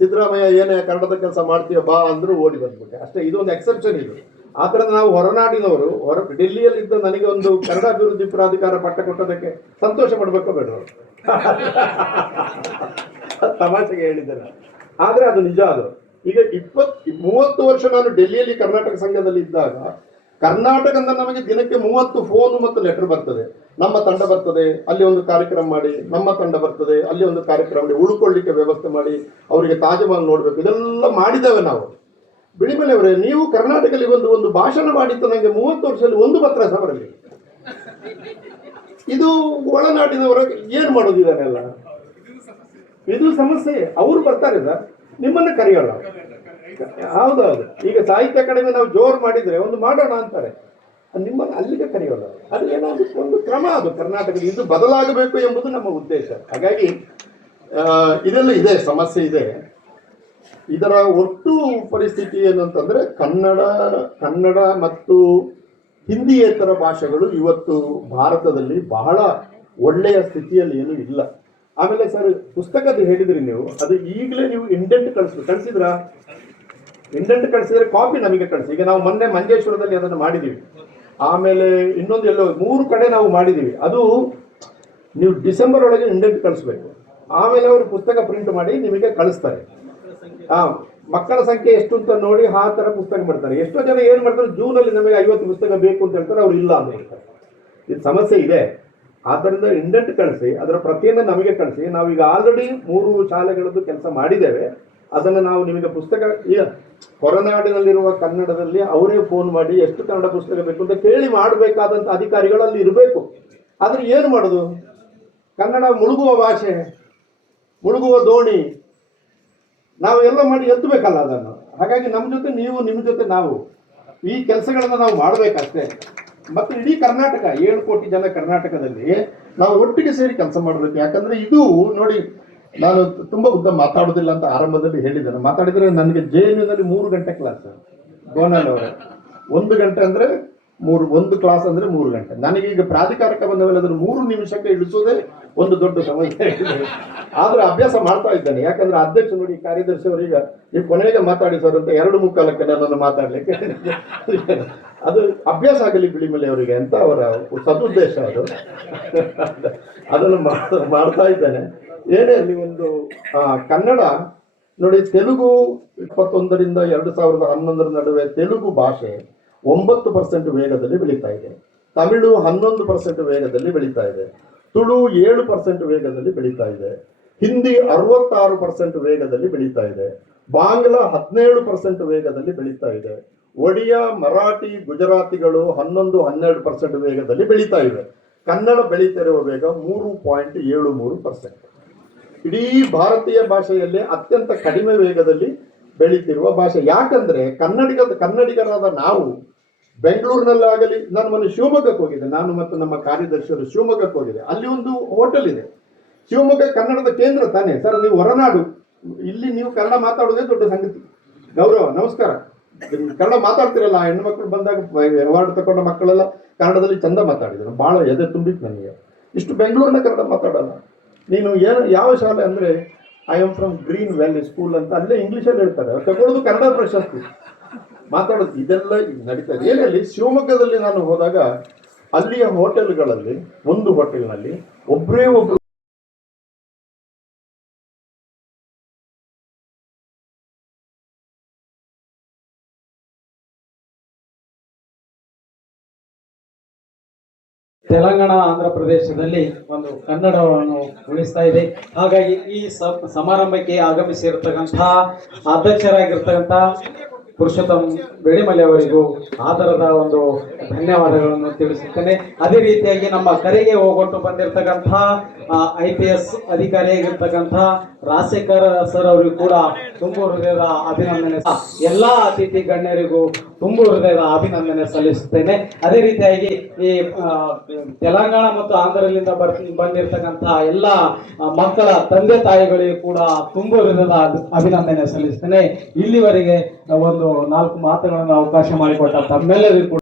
ಸಿದ್ದರಾಮಯ್ಯ ಏನೇ ಕನ್ನಡದ ಕೆಲಸ ಮಾಡ್ತೀಯ ಬಾ ಅಂದರೂ ಓಡಿ ಬಂದ್ಬಿಟ್ಟೆ ಅಷ್ಟೇ. ಇದೊಂದು ಎಕ್ಸೆಪ್ಷನ್ ಇದು. ಆ ಥರ ನಾವು ಹೊರನಾಡಿನವರು, ಡೆಲ್ಲಿಯಲ್ಲಿದ್ದ ನನಗೆ ಒಂದು ಕನ್ನಡ ಅಭಿವೃದ್ಧಿ ಪ್ರಾಧಿಕಾರ ಪಟ್ಟ ಕೊಟ್ಟದಕ್ಕೆ ಸಂತೋಷ ಪಡಬೇಕೋ ಬೇಡ, ತಮಾಷೆಗೆ ಹೇಳಿದ್ದೇನೆ. ಆದರೆ ಅದು ನಿಜ. ಅದು ಈಗ 30 ವರ್ಷ ನಾನು ಡೆಲ್ಲಿಯಲ್ಲಿ ಕರ್ನಾಟಕ ಸಂಘದಲ್ಲಿ ಇದ್ದಾಗ, ಕರ್ನಾಟಕದಿಂದ ನಮಗೆ ದಿನಕ್ಕೆ 30 ಫೋನು ಮತ್ತು ಲೆಟರ್ ಬರ್ತದೆ. ನಮ್ಮ ತಂಡ ಬರ್ತದೆ, ಅಲ್ಲಿ ಒಂದು ಕಾರ್ಯಕ್ರಮ ಮಾಡಿ, ನಮ್ಮ ತಂಡ ಬರ್ತದೆ, ಅಲ್ಲಿ ಒಂದು ಕಾರ್ಯಕ್ರಮ ಮಾಡಿ, ಉಳ್ಕೊಳ್ಳಿಕ್ಕೆ ವ್ಯವಸ್ಥೆ ಮಾಡಿ, ಅವರಿಗೆ ತಾಜ್ಮಹಲ್ ನೋಡಬೇಕು, ಇದೆಲ್ಲ ಮಾಡಿದ್ದೇವೆ ನಾವು. ಬಿಳಿಮಲೆ ಅವರೇ, ನೀವು ಕರ್ನಾಟಕದಲ್ಲಿ ಒಂದು ಭಾಷಣ ಮಾಡಿತ್ತು ನನಗೆ 30 ವರ್ಷದಲ್ಲಿ ಒಂದು ಪತ್ರ ಸಹ ಬರಲಿಲ್ಲ. ಇದು ಒಳನಾಡಿನವರ ಏನು ಮಾಡೋದು ಇದನ್ನೆಲ್ಲ? ಇದು ಸಮಸ್ಯೆ. ಅವರು ಬರ್ತಾರೆ ಸರ್, ನಿಮ್ಮನ್ನ ಕರೆಯೋಣ. ಹೌದೌದು. ಈಗ ಸಾಹಿತ್ಯ ಅಕಾಡೆಮಿ ನಾವು ಜೋರು ಮಾಡಿದ್ರೆ ಒಂದು ಮಾಡೋಣ ಅಂತಾರೆ, ನಿಮ್ಮನ್ನು ಅಲ್ಲಿಗೆ ಕರೆಯೋಲ್ಲ. ಅದು ಏನೋ ಒಂದು ಕ್ರಮ, ಅದು ಕರ್ನಾಟಕದ ಇದು ಬದಲಾಗಬೇಕು ಎಂಬುದು ನಮ್ಮ ಉದ್ದೇಶ. ಹಾಗಾಗಿ ಇದೆಲ್ಲ ಇದೆ, ಸಮಸ್ಯೆ ಇದೆ. ಇದರ ಒಟ್ಟು ಪರಿಸ್ಥಿತಿ ಏನಂತಂದ್ರೆ ಕನ್ನಡ ಮತ್ತು ಹಿಂದಿಯೇತರ ಭಾಷೆಗಳು ಇವತ್ತು ಭಾರತದಲ್ಲಿ ಬಹಳ ಒಳ್ಳೆಯ ಸ್ಥಿತಿಯಲ್ಲಿ ಏನೂ ಇಲ್ಲ. ಆಮೇಲೆ ಸರ್, ಪುಸ್ತಕದ ಹೇಳಿದ್ರಿ ನೀವು, ಅದು ಈಗಲೇ ನೀವು ಇಂಡೆಂಟ್ ಕಳಿಸಿದ್ರಾ? ಇಂಡೆಂಟ್ ಕಳಿಸಿದ್ರೆ ಕಾಪಿ ನಮಗೆ ಕಳಿಸಿ. ಈಗ ನಾವು ಮೊನ್ನೆ ಮಂಜೇಶ್ವರದಲ್ಲಿ ಅದನ್ನು ಮಾಡಿದ್ದೀವಿ, ಆಮೇಲೆ ಇನ್ನೊಂದು ಎಲ್ಲೋ 3 ಕಡೆ ನಾವು ಮಾಡಿದ್ದೀವಿ. ಅದು ನೀವು ಡಿಸೆಂಬರ್ ಒಳಗೆ ಇಂಡೆಂಟ್ ಕಳಿಸ್ಬೇಕು. ಆಮೇಲೆ ಅವರು ಪುಸ್ತಕ ಪ್ರಿಂಟ್ ಮಾಡಿ ನಿಮಗೆ ಕಳಿಸ್ತಾರೆ. ಮಕ್ಕಳ ಸಂಖ್ಯೆ ಎಷ್ಟು ಅಂತ ನೋಡಿ ಆ ಥರ ಪುಸ್ತಕ ಮಾಡ್ತಾರೆ. ಎಷ್ಟೋ ಜನ ಏನು ಮಾಡ್ತಾರೆ, ಜೂನಲ್ಲಿ ನಮಗೆ 50 ಪುಸ್ತಕ ಬೇಕು ಅಂತ ಹೇಳ್ತಾರೆ, ಅವ್ರು ಇಲ್ಲ ಅಂತ ಹೇಳ್ತಾರೆ. ಇದು ಸಮಸ್ಯೆ ಇದೆ. ಆದ್ದರಿಂದ ಇಂಡೆಂಟ್ ಕಳಿಸಿ, ಅದರ ಪ್ರತಿಯನ್ನು ನಮಗೆ ಕಳಿಸಿ. ನಾವೀಗ ಆಲ್ರೆಡಿ 3 ಶಾಲೆಗಳದ್ದು ಕೆಲಸ ಮಾಡಿದ್ದೇವೆ. ಅದನ್ನು ನಾವು ನಿಮಗೆ ಪುಸ್ತಕ, ಈಗ ಹೊರನಾಡಿನಲ್ಲಿರುವ ಕನ್ನಡದಲ್ಲಿ ಅವರೇ ಫೋನ್ ಮಾಡಿ ಎಷ್ಟು ಕನ್ನಡ ಪುಸ್ತಕ ಬೇಕು ಅಂತ ಕೇಳಿ ಮಾಡಬೇಕಾದಂಥ ಅಧಿಕಾರಿಗಳು ಅಲ್ಲಿ ಇರಬೇಕು. ಆದರೆ ಏನು ಮಾಡೋದು? ಕನ್ನಡ ಮುಳುಗುವ ಭಾಷೆ, ಮುಳುಗುವ ದೋಣಿ, ನಾವು ಎಲ್ಲ ಮಾಡಿ ಎತ್ತಬೇಕಲ್ಲ ಅದನ್ನು. ಹಾಗಾಗಿ ನಮ್ಮ ಜೊತೆ ನೀವು, ನಿಮ್ಮ ಜೊತೆ ನಾವು ಈ ಕೆಲಸಗಳನ್ನು ನಾವು ಮಾಡಬೇಕಷ್ಟೇ. ಮತ್ತು ಇಡೀ ಕರ್ನಾಟಕ, 7 ಕೋಟಿ ಜನ ಕರ್ನಾಟಕದಲ್ಲಿ ನಾವು ಒಟ್ಟಿಗೆ ಸೇರಿ ಕೆಲಸ ಮಾಡಬೇಕು. ಯಾಕಂದರೆ ಇದು ನೋಡಿ, ನಾನು ತುಂಬ ಉದ್ದ ಮಾತಾಡೋದಿಲ್ಲ ಅಂತ ಆರಂಭದಲ್ಲಿ ಹೇಳಿದ್ದೇನೆ. ಮಾತಾಡಿದರೆ ನನಗೆ JNUನಲ್ಲಿ 3 ಗಂಟೆ ಕ್ಲಾಸ್, ಗೋನಾಲ್ ಅವರೇ 1 ಗಂಟೆ ಅಂದರೆ 1 ಕ್ಲಾಸ್ ಅಂದರೆ 3 ಗಂಟೆ. ನನಗೀಗ ಪ್ರಾಧಿಕಾರಕ್ಕೆ ಬಂದ ಮೇಲೆ ಅದನ್ನು 3 ನಿಮಿಷಕ್ಕೆ ಇಳಿಸೋದೇ ಒಂದು ದೊಡ್ಡ ಸಮಸ್ಯೆ ಇದೆ. ಆದರೆ ಅಭ್ಯಾಸ ಮಾಡ್ತಾ ಇದ್ದೇನೆ. ಯಾಕಂದ್ರೆ ಅಧ್ಯಕ್ಷ ನೋಡಿ, ಕಾರ್ಯದರ್ಶಿ ಅವರೀಗ ನೀವು ಕೊನೆಗೆ ಮಾತಾಡಿ ಸರ್ ಅಂತ 2:45ಕ್ಕೆ ನನ್ನನ್ನು ಮಾತಾಡಲಿಕ್ಕೆ ಅದು ಅಭ್ಯಾಸ ಆಗಲಿ ಬಿಳಿಮಲೆ ಅವರಿಗೆ ಅಂತ ಅವರ ಸದುದ್ದೇಶ. ಅದನ್ನು ಮಾಡ್ತಾ ಇದ್ದೇನೆ. ಏನೇ ಅಲ್ಲಿ ಒಂದು ಕನ್ನಡ ನೋಡಿ, ತೆಲುಗು 21ರಿಂದ 2011 ನಡುವೆ ತೆಲುಗು ಭಾಷೆ 9% ವೇಗದಲ್ಲಿ ಬೆಳೀತಾ ಇದೆ. ತಮಿಳು 11% ವೇಗದಲ್ಲಿ ಬೆಳೀತಾ ಇದೆ. ತುಳು 7% ವೇಗದಲ್ಲಿ ಬೆಳೀತಾ ಇದೆ. ಹಿಂದಿ 66% ವೇಗದಲ್ಲಿ ಬೆಳೀತಾ ಇದೆ. ಬಾಂಗ್ಲಾ 17% ವೇಗದಲ್ಲಿ ಬೆಳೀತಾ ಇದೆ. ಒಡಿಯಾ, ಮರಾಠಿ, ಗುಜರಾತಿಗಳು 11-12% ವೇಗದಲ್ಲಿ ಬೆಳೀತಾ ಇವೆ. ಕನ್ನಡ ಬೆಳೀತಿರುವ ವೇಗ 3.73%. ಇಡೀ ಭಾರತೀಯ ಭಾಷೆಯಲ್ಲಿ ಅತ್ಯಂತ ಕಡಿಮೆ ವೇಗದಲ್ಲಿ ಬೆಳೀತಿರುವ ಭಾಷೆ. ಯಾಕಂದ್ರೆ ಕನ್ನಡಿಗರಾದ ನಾವು ಬೆಂಗಳೂರಿನಲ್ಲಾಗಲಿ, ನಾನು ಮೊನ್ನೆ ಶಿವಮೊಗ್ಗಕ್ಕೆ ಹೋಗಿದ್ದೆ, ನಾನು ಮತ್ತು ನಮ್ಮ ಕಾರ್ಯದರ್ಶಿಯವರು ಶಿವಮೊಗ್ಗಕ್ಕೆ ಹೋಗಿದೆ. ಅಲ್ಲಿ ಒಂದು ಹೋಟೆಲ್ ಇದೆ. ಶಿವಮೊಗ್ಗ ಕನ್ನಡದ ಕೇಂದ್ರ ತಾನೇ ಸರ್. ನೀವು ಹೊರನಾಡು, ಇಲ್ಲಿ ನೀವು ಕನ್ನಡ ಮಾತಾಡೋದೇ ದೊಡ್ಡ ಸಂಗತಿ. ಗೌರವ, ನಮಸ್ಕಾರ. ಕನ್ನಡ ಮಾತಾಡ್ತಿರಲ್ಲ, ಹೆಣ್ಮಕ್ಳು ಬಂದಾಗ ಅವಾರ್ಡ್ ತಗೊಂಡ ಮಕ್ಕಳೆಲ್ಲ ಕನ್ನಡದಲ್ಲಿ ಚಂದ ಮಾತಾಡಿದ್ರು. ಭಾಳ ಎದೆ ತುಂಬಿತ್ತು ನನಗೆ. ಇಷ್ಟು ಬೆಂಗಳೂರಿನ ಕನ್ನಡ ಮಾತಾಡಲ್ಲ. ನೀನು ಯಾವ ಶಾಲೆ ಅಂದರೆ I am from green valley school ಅಂತ ಅಲ್ಲೇ ಇಂಗ್ಲೀಷಲ್ಲಿ ಹೇಳ್ತಾರೆ. ತಗೊಳ್ಳೋದು ಕನ್ನಡ ಪ್ರಶಸ್ತಿ, ಮಾತಾಡೋದು ಇದೆಲ್ಲ ನಡೀತಾ ಇದೆ. ಏನಲ್ಲಿ ಶಿವಮೊಗ್ಗದಲ್ಲಿ ನಾನು ಹೋದಾಗ ಅಲ್ಲಿಯ ಹೋಟೆಲ್ಗಳಲ್ಲಿ, ಒಂದು ಹೋಟೆಲ್ನಲ್ಲಿ ಒಬ್ಬರೇ ಒಬ್ರು ತೆಲಂಗಾಣ, ಆಂಧ್ರ ಪ್ರದೇಶದಲ್ಲಿ ಒಂದು ಕನ್ನಡವನ್ನು ಉಳಿಸ್ತಾ ಇದೆ. ಹಾಗಾಗಿ ಈ ಸಮಾರಂಭಕ್ಕೆ ಆಗಮಿಸಿರ್ತಕ್ಕಂತಹ ಅಧ್ಯಕ್ಷರಾಗಿರ್ತಕ್ಕಂಥ ಪುರುಷೋತ್ತಮ್ ಬೇಡಿಮಲೆ ಅವರಿಗೂ ಆಧಾರದ ಒಂದು ಧನ್ಯವಾದಗಳನ್ನು ತಿಳಿಸುತ್ತೇನೆ. ಅದೇ ರೀತಿಯಾಗಿ ನಮ್ಮ ಕರೆಗೆ ಹೋಗೊಟ್ಟು ಬಂದಿರತಕ್ಕಂಥ IPS ಅಧಿಕಾರಿಯಾಗಿರ್ತಕ್ಕಂಥ ರಾಜಶೇಖರ್ ಸರ್ ಅವರಿಗೂ ಕೂಡ ತುಂಬು ಹೃದಯದ ಅಭಿನಂದನೆ. ಎಲ್ಲ ಅತಿಥಿ ಗಣ್ಯರಿಗೂ ತುಂಬು ಹೃದಯದ ಅಭಿನಂದನೆ ಸಲ್ಲಿಸುತ್ತೇನೆ. ಅದೇ ರೀತಿಯಾಗಿ ಈ ತೆಲಂಗಾಣ ಮತ್ತು ಆಂಧ್ರದಿಂದ ಬಂದಿರತಕ್ಕಂಥ ಎಲ್ಲ ಮಕ್ಕಳ ತಂದೆ ತಾಯಿಗಳಿಗೂ ಕೂಡ ತುಂಬು ಹೃದಯದ ಅಭಿನಂದನೆ ಸಲ್ಲಿಸುತ್ತೇನೆ. ಇಲ್ಲಿವರೆಗೆ ಒಂದು 4 ಮಾತುಗಳನ್ನು ಅವಕಾಶ ಮಾಡಿಕೊಟ್ಟ ತಮ್ಮೆಲ್ಲರಿಗೂ